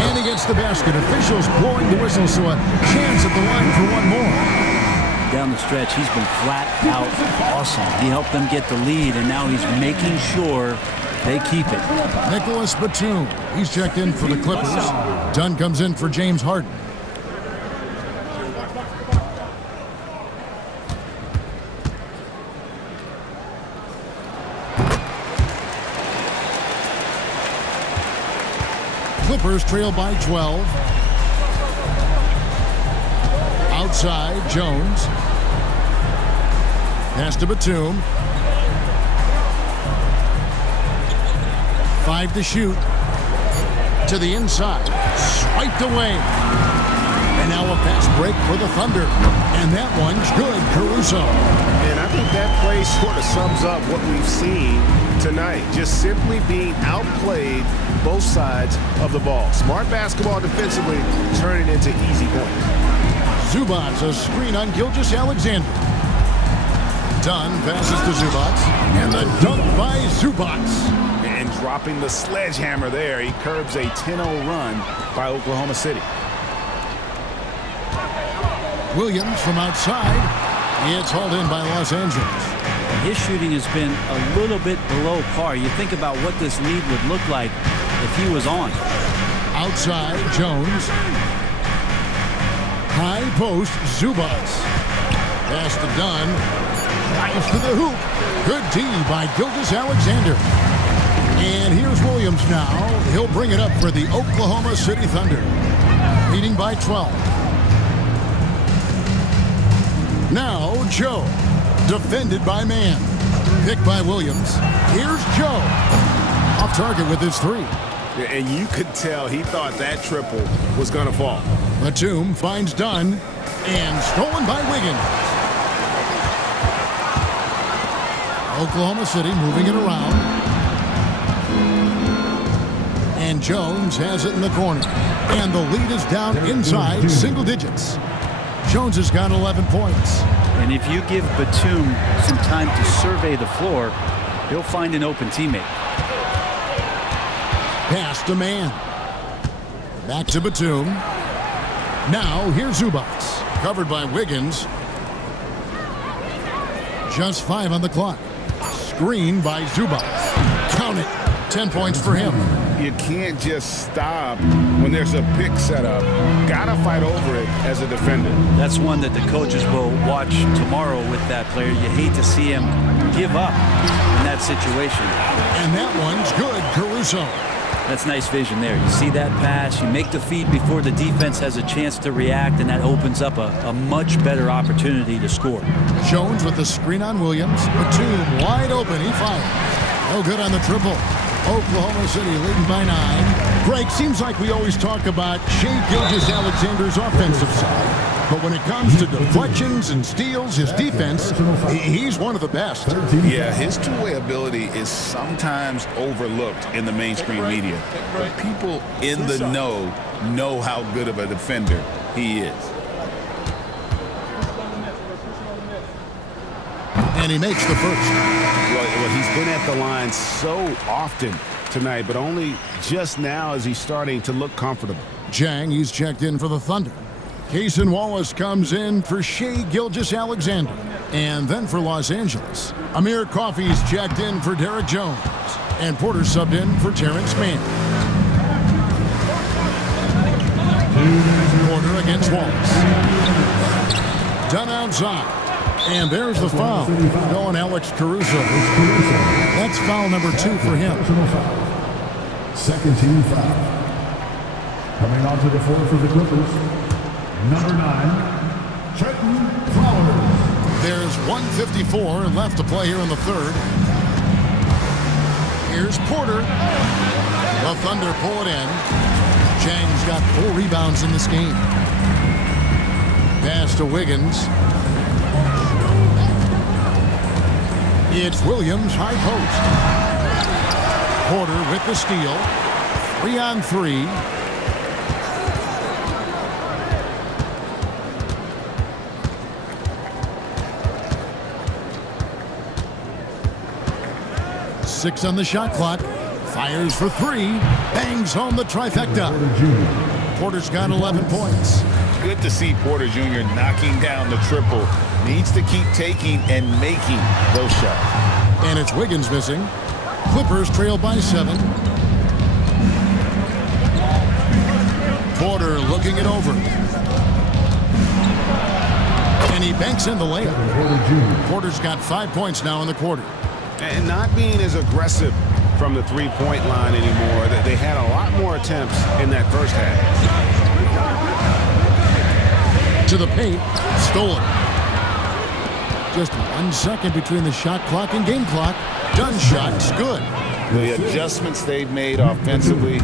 And he gets the basket. Officials blowing the whistle, so a chance at the line for one more. Down the stretch, he's been flat out awesome. He helped them get the lead, and now he's making sure they keep it. Nicholas Batum, he's checked in for the Clippers. Dunn comes in for James Harden. Clippers trail by 12. Outside, Jones. Pass to Batum. 5 to shoot. To the inside. Swiped away. And now a fast break for the Thunder. And that one's good, Caruso. And I think that play sort of sums up what we've seen tonight. Just simply being outplayed both sides of the ball. Smart basketball defensively, turning into easy points. Zubats, a screen on Gilgeous-Alexander. Dunn passes to Zubats. And the dunk by Zubats. And dropping the sledgehammer there, he curbs a 10-0 run by Oklahoma City. Williams from outside. It's hauled in by Los Angeles. His shooting has been a little bit below par. You think about what this lead would look like if he was on. Outside, Jones. High post, Zubats. Pass to Dunn. Drives to the hoop. Good D by Gilgeous-Alexander. And here's Williams now. He'll bring it up for the Oklahoma City Thunder. Leading by 12. Now, Joe. Defended by Mann. Picked by Williams. Here's Joe. Off target with his 3. And you could tell he thought that triple was going to fall. Batum finds Dunn. And stolen by Wiggins. Oklahoma City moving it around. And Jones has it in the corner. And the lead is down inside single digits. Jones has got 11 points. And if you give Batum some time to survey the floor, he'll find an open teammate. Pass to Mann. Back to Batum. Now here's Zubats. Covered by Wiggins. Just 5 on the clock. Screen by Zubats. Count it. 10 points for him. You can't just stop when there's a pick set up. Gotta fight over it as a defender. That's one that the coaches will watch tomorrow with that player. You hate to see him give up in that situation. And that one's good, Caruso. That's nice vision there. You see that pass, you make the feed before the defense has a chance to react, and that opens up a much better opportunity to score. Jones with the screen on Williams. Batum wide open. He fires. No good on the triple. Oklahoma City leading by 9. Greg, seems like we always talk about Shai Gilgeous-Alexander's offensive side. But when it comes to deflections and steals, his defense, he's one of the best. Yeah, his two-way ability is sometimes overlooked in the mainstream media. But people in the know how good of a defender he is. And he makes the first. Well, he's been at the line so often tonight, but only just now is he starting to look comfortable. Jang, he's checked in for the Thunder. Cason Wallace comes in for Shai Gilgeous-Alexander. And then for Los Angeles, Amir Coffey's checked in for Derek Jones. And Porter subbed in for Terrence Mann. Porter against Wallace. Done outside. And there's the foul. Going Alex Caruso. That's foul number 2 for him. Second team foul. Coming onto the floor for the Clippers, number 9, Trenton Flowers. There's 1:54 left to play here in the third. Here's Porter. The Thunder pull it in. Jang's got 4 rebounds in this game. Pass to Wiggins. It's Williams, high post. Porter with the steal. 3-on-3. Six on the shot clock. Fires for 3. Bangs home the trifecta. Porter's got 11 points. Good to see Porter Jr. knocking down the triple. Needs to keep taking and making those shots. And it's Wiggins missing. Clippers trail by 7. Porter looking it over. And he banks in the layup. Porter's got 5 points now in the quarter. And not being as aggressive from the three-point line anymore. They had a lot more attempts in that first half. To the paint. Stolen. Just 1 second between the shot clock and game clock. Done shot's good. The adjustments they've made offensively,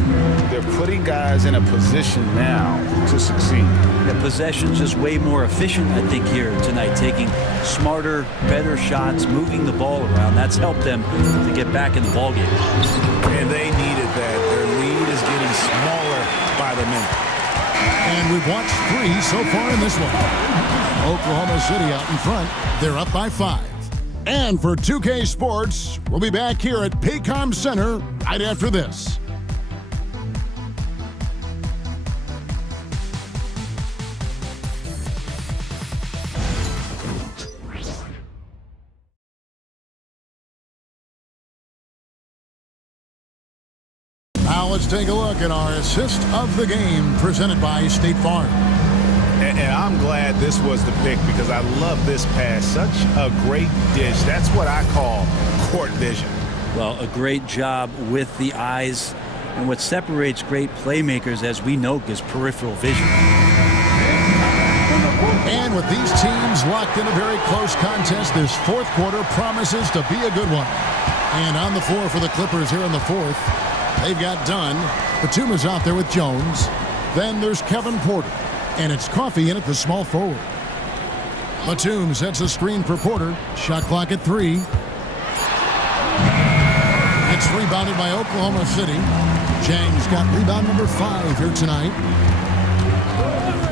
they're putting guys in a position now to succeed. The possession's just way more efficient, I think, here tonight, taking smarter, better shots, moving the ball around. That's helped them to get back in the ballgame. And they needed that. Their lead is getting smaller by the minute. And we've watched 3 so far in this one. Oklahoma City out in front. They're up by 5. And for 2K Sports, we'll be back here at Paycom Center right after this. Now let's take a look at our assist of the game presented by State Farm. And I'm glad this was the pick because I love this pass. Such a great dish. That's what I call court vision. Well, a great job with the eyes. And what separates great playmakers, as we know, is peripheral vision. And with these teams locked in a very close contest, this fourth quarter promises to be a good one. And on the floor for the Clippers here in the fourth, they've got Dunn. Batum is out there with Jones. Then there's Kevin Porter. And it's Coffey in at the small forward. Batum sets a screen for Porter. Shot clock at 3. It's rebounded by Oklahoma City. Jang's got rebound number 5 here tonight.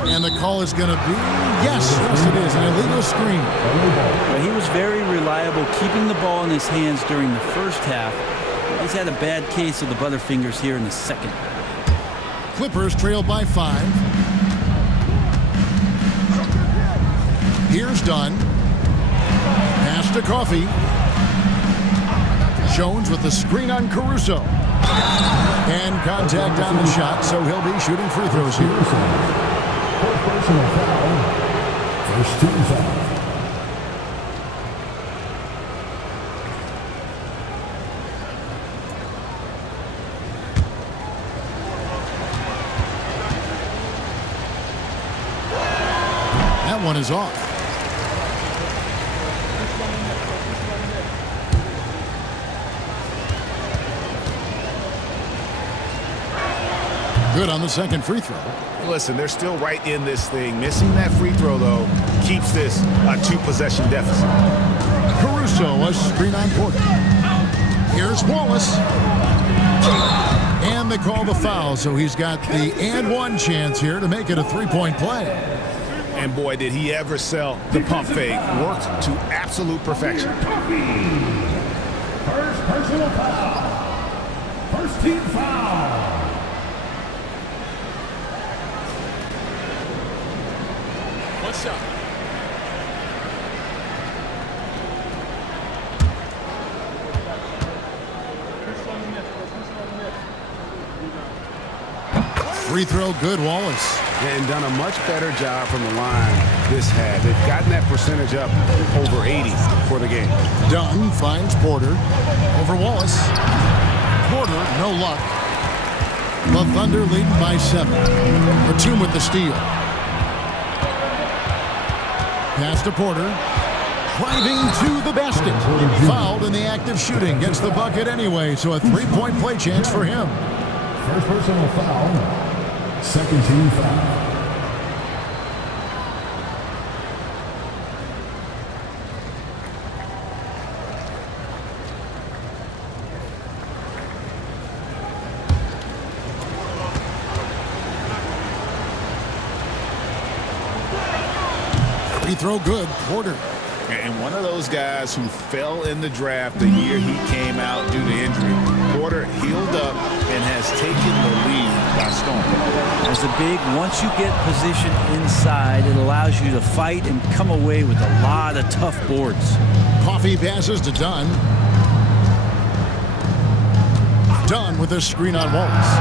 And the call is going to be, yes, it is, an illegal screen. Well, he was very reliable, keeping the ball in his hands during the first half. He's had a bad case of the butterfingers here in the second. Clippers trail by 5. Here's Dunn. Pass to Coffey. Jones with the screen on Caruso. And contact on the shot, so he'll be shooting free throws here. Personal foul. First team foul. That one is off. Good on the second free throw. Listen, they're still right in this thing. Missing that free throw, though, keeps this a 2-possession deficit. Caruso, a screen on Porter. Here's Wallace. And they call the foul, so he's got the and one chance here to make it a 3-point play. And boy, did he ever sell the pump fake. Worked to absolute perfection. First personal foul. First team foul. What's up? Free throw good, Wallace. And done a much better job from the line this half. They've gotten that percentage up over 80 for the game. Dunn finds Porter over Wallace. Porter, no luck. The Thunder leading by 7. Batum with the steal. Pass to Porter. Driving to the basket. Fouled in the act of shooting. Gets the bucket anyway, so a 3-point play chance for him. First personal foul. Second team foul. Free throw good, Porter. And one of those guys who fell in the draft the year he came out due to injury. Porter healed up and has taken the lead by storm. As a big, once you get position inside, it allows you to fight and come away with a lot of tough boards. Coffee passes to Dunn. Dunn with a screen on Wallace.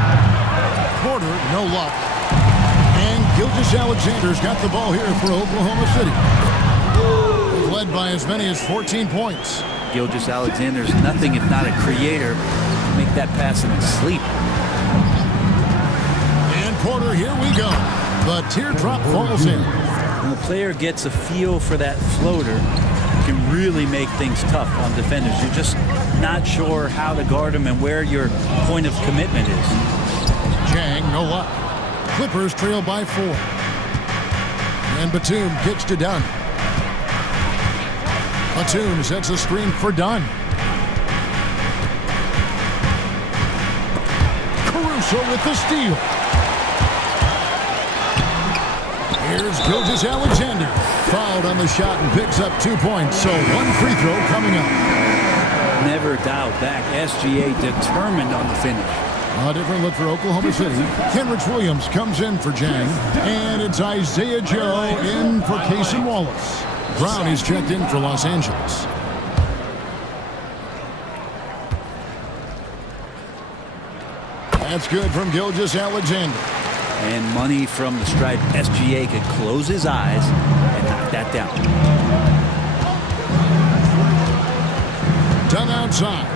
Porter, no luck. And Gilgeous-Alexander's got the ball here for Oklahoma City. They've led by as many as 14 points. Gilgeous-Alexander's nothing if not a creator. Make that pass in his sleep. And Porter, here we go. The teardrop falls in. When the player gets a feel for that floater, it can really make things tough on defenders. You're just not sure how to guard them and where your point of commitment is. Jang, no luck. Clippers trail by 4. And Batum kicks to Dunn. Batum sets a screen for Dunn. Caruso with the steal. Here's Gilgeous-Alexander. Fouled on the shot and picks up 2 points. So 1 free throw coming up. Never dialed back. SGA determined on the finish. A different look for Oklahoma City. Kenrich Williams comes in for Jang. And it's Isaiah Joe in for Cason Wallace. Brown is checked in for Los Angeles. That's good from Gilgeous-Alexander. And money from the stripe. SGA could close his eyes and knock that down. Dunn outside.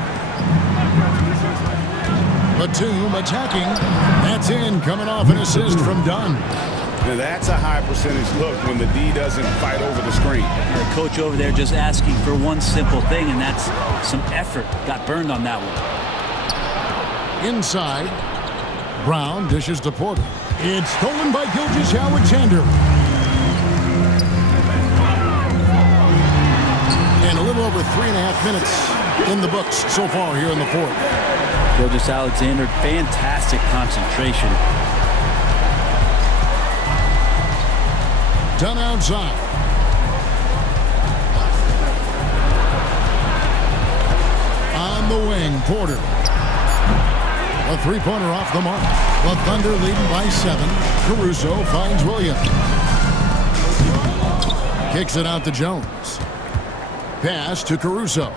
Batum attacking. That's in, coming off an assist from Dunn. Now that's a high percentage look when the D doesn't fight over the screen. The coach over there just asking for one simple thing, and that's some effort. Got burned on that one. Inside. Brown dishes to Porter. It's stolen by Gilgeous-Alexander. And a little over 3.5 minutes in the books so far here in the fourth. Gilgeous-Alexander, fantastic concentration. Dunn outside. On the wing, Porter. A three-pointer off the mark. The Thunder leading by 7. Caruso finds Williams. Kicks it out to Jones. Pass to Caruso.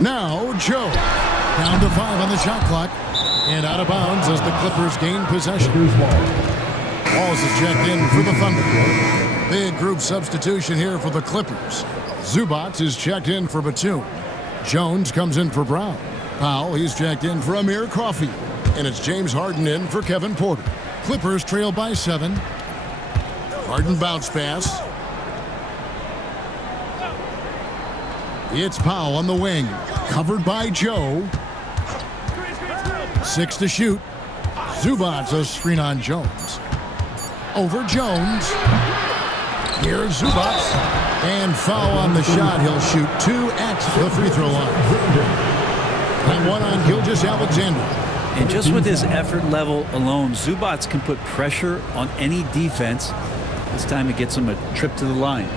Now Joe. Down to 5 on the shot clock. And out of bounds as the Clippers gain possession. Walls is checked in for the Thunder. Big group substitution here for the Clippers. Zubac is checked in for Batum. Jones comes in for Brown. Powell, he's checked in for Amir Coffey. And it's James Harden in for Kevin Porter. Clippers trail by 7. Harden bounce pass. It's Powell on the wing. Covered by Joe. 6 to shoot. Zubac a screen on Jones. Over Jones. Here's Zubac. And foul on the shot. He'll shoot 2 at the free throw line. And 1 on Gilgeous-Alexander. And just with his effort level alone, Zubac can put pressure on any defense. This time it gets him a trip to the line.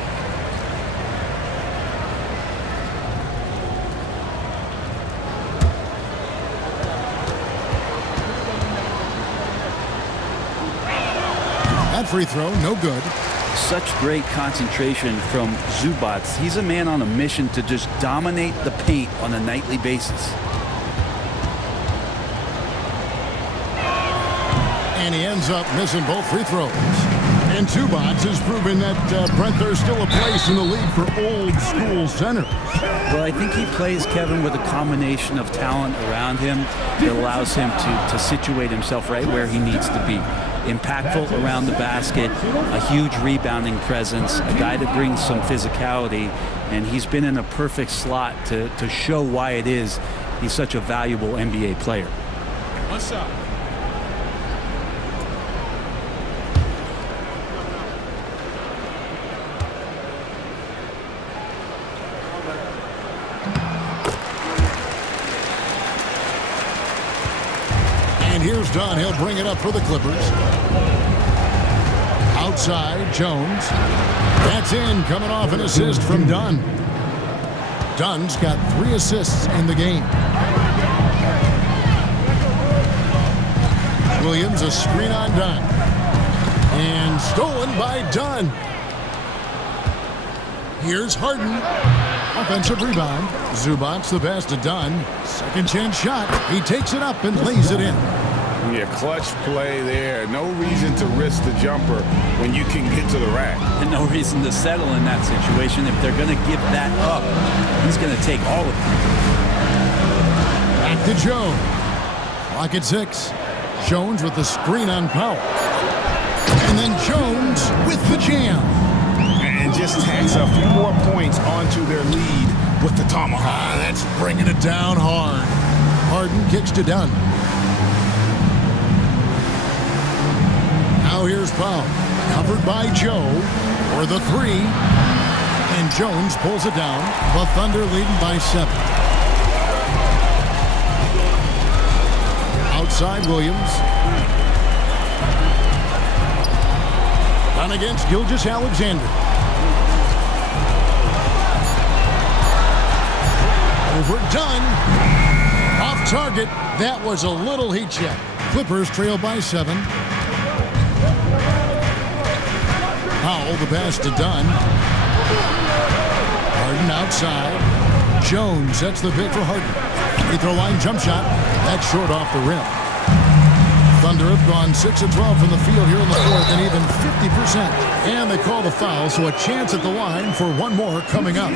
That free throw, no good. Such great concentration from Zubac. He's a man on a mission to just dominate the paint on a nightly basis. And he ends up missing both free throws. And Zubac has proven that, Brent, there's still a place in the league for old school centers. Well, I think he plays, Kevin, with a combination of talent around him that allows him to situate himself right where he needs to be. Impactful around the basket, a huge rebounding presence, a guy that brings some physicality, and he's been in a perfect slot to show why it is he's such a valuable NBA player. What's up? And here's Dunn. He'll bring it up for the Clippers. Outside, Jones. That's in, coming off an assist from Dunn. Dunn's got 3 assists in the game. Williams, a screen on Dunn. And stolen by Dunn. Here's Harden. Offensive rebound. Zubac's the pass to Dunn. Second chance shot. He takes it up and lays it in. Yeah, clutch play there. No reason to risk the jumper when you can get to the rack. And no reason to settle in that situation. If they're going to give that up, he's going to take all of it. Back to Jones. Clock at 6. Jones with the screen on Powell. And then Jones with the jam. And just tacks a few more points onto their lead with the tomahawk. That's bringing it down hard. Harden kicks to Dunn. Now here's Powell. Covered by Joe for the 3. And Jones pulls it down. The Thunder leading by 7. Outside Williams. Done against Gilgeous-Alexander. Overdone. Off target. That was a little heat check. Clippers trail by 7. Powell, the pass to Dunn. Harden outside. Jones sets the pick for Harden. Free throw line jump shot. That's short off the rim. Thunder have gone 6 of 12 from the field here in the fourth and even 50%. And they call the foul, so a chance at the line for one more coming up.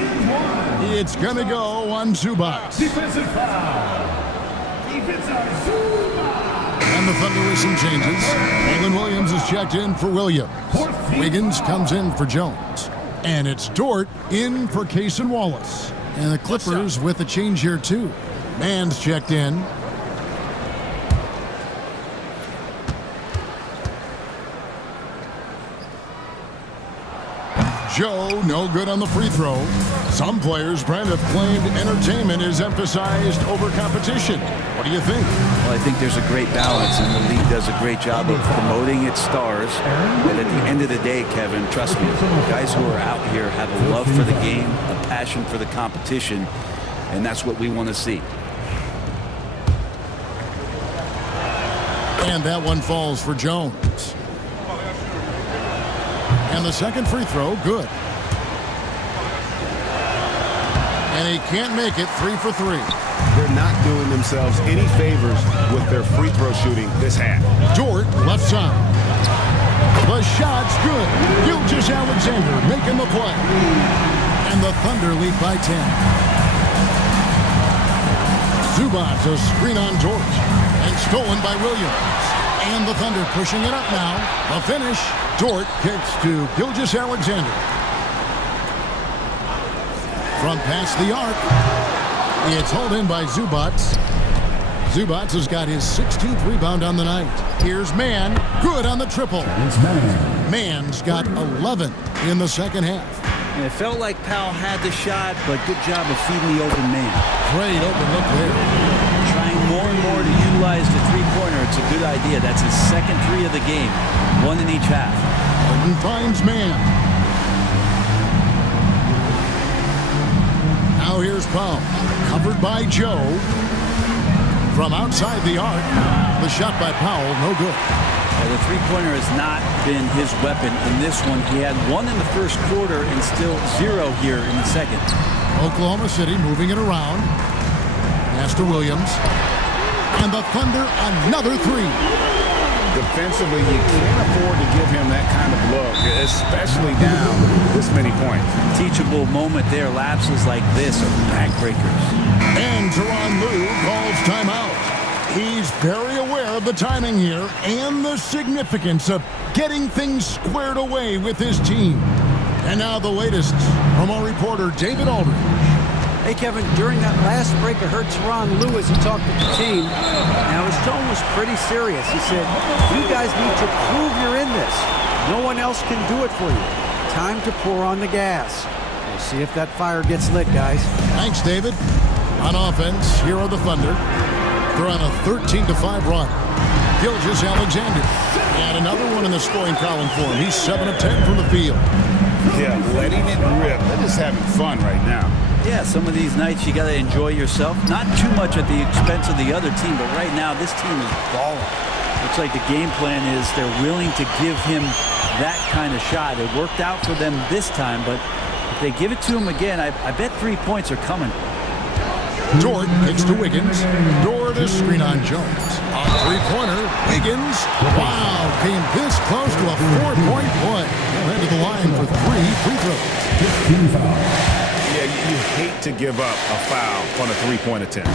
It's going to go on Zubac. Defensive foul. Defensive Zubac. And the Thunder with some changes. Jalen Williams is checked in for Williams. Wiggins comes in for Jones. And it's Dort in for Cason Wallace. And the Clippers with a change here too. Mann's checked in. Joe, no good on the free throw. Some players, Brent, have claimed entertainment is emphasized over competition. What do you think? Well, I think there's a great balance, and the league does a great job of promoting its stars. But at the end of the day, Kevin, trust me, guys who are out here have a love for the game, a passion for the competition, and that's what we want to see. And that one falls for Jones. And the second free throw, good. And he can't make it. 3 for 3. They're not doing themselves any favors with their free throw shooting this half. Dort, left side. The shot's good. Gilgeous-Alexander making the play. And the Thunder lead by 10. Zubac, a screen on Dort. And stolen by Williams. And the Thunder pushing it up now. The finish. Dort kicks to Gilgeous-Alexander. Front past the arc. It's hauled in by Zubac. Zubac has got his 16th rebound on the night. Here's Mann. Good on the triple. Mann's got 11 in the second half. And it felt like Powell had the shot, but good job of feeding the open man. Great open look there. Trying more and more to utilize the three-pointer. It's a good idea. That's his second 3 of the game. 1 in each half. Harden finds Mann. Now here's Powell. Covered by Joe. From outside the arc. The shot by Powell, no good. The three-pointer has not been his weapon in this one. He had 1 in the first quarter and still 0 here in the second. Oklahoma City moving it around. Pass to Williams. And the Thunder, another 3. Defensively, you can't afford to give him that kind of look, especially down this many points. Teachable moment there. Lapses like this are backbreakers. And Tyronn Lue calls timeout. He's very aware of the timing here and the significance of getting things squared away with his team. And now the latest from our reporter, David Aldridge. Hey, Kevin, during that last break, I heard Tyronn Lue as he talked to the team. Now, his tone was pretty serious. He said, you guys need to prove you're in this. No one else can do it for you. Time to pour on the gas. We'll see if that fire gets lit, guys. Thanks, David. On offense, here are the Thunder. They're on a 13-5 run. Gilgeous-Alexander. And another one in the scoring column for him. He's 7 of 10 from the field. Yeah, letting it rip. They're just having fun right now. Yeah, some of these nights you got to enjoy yourself. Not too much at the expense of the other team, but right now this team is balling. The looks like the game plan is they're willing to give him that kind of shot. It worked out for them this time, but if they give it to him again, I bet 3 points are coming. Dort kicks to Wiggins. Dort is screen on Jones. A three-pointer. Wiggins. Wow, came this close to a 4-point play. He'll head to the line for 3 free throws. Yeah, you hate to give up a foul on a three-point attempt.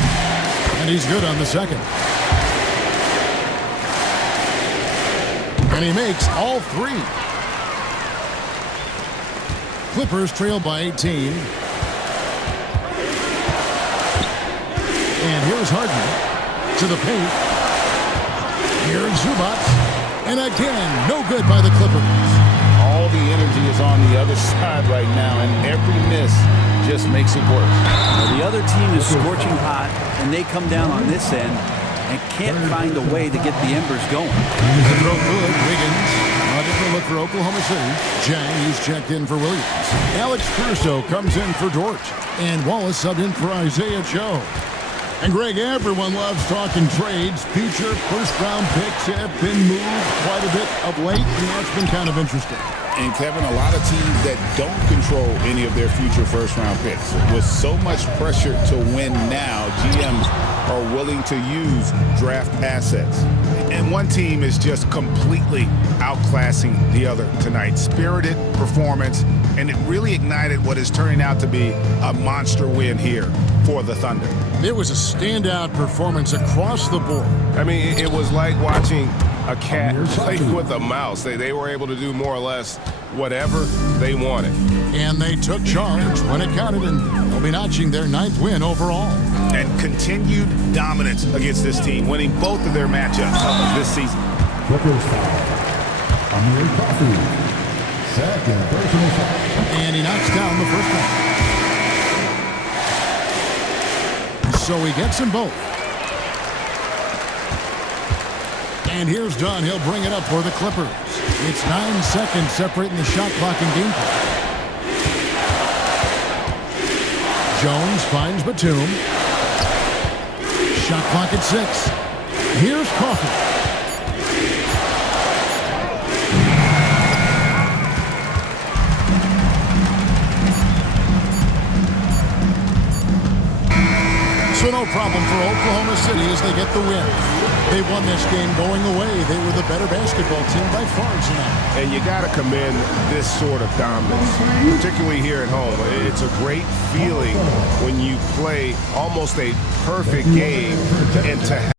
And he's good on the second. And he makes all 3. Clippers trail by 18. And here's Harden to the paint. Here's Zubac. And again, no good by the Clippers. All the energy is on the other side right now, and every miss just makes it worse. Well, the other team is scorching hot, and they come down on this end and can't find a way to get the embers going. The throw good. Wiggins. A different look for Oklahoma City. Jang, he's checked in for Williams. Alex Caruso comes in for Dort. And Wallace subbed in for Isaiah Joe. And Greg, everyone loves talking trades. Future first-round picks have been moved quite a bit of late, and that's been kind of interesting. And Kevin, a lot of teams that don't control any of their future first-round picks. With so much pressure to win now, GMs are willing to use draft assets. And one team is just completely outclassing the other tonight. Spirited performance, and it really ignited what is turning out to be a monster win here for the Thunder. It was a standout performance across the board. I mean, it was like watching a cat play with a mouse. They were able to do more or less whatever they wanted. And they took charge when it counted, and they'll be notching their 9th win overall. And continued dominance against this team, winning both of their matchups this season. Clippers foul. Amir Coffey. Second personal foul. And he knocks down the first one. So he gets them both. And here's Dunn. He'll bring it up for the Clippers. It's 9 seconds separating the shot clock and game clock. Jones finds Batum. Shot clock at 6. Here's Coffey. So no problem for Oklahoma City as they get the win. They won this game going away. They were the better basketball team by far tonight. And you got to commend this sort of dominance, particularly here at home. It's a great feeling when you play almost a perfect game and to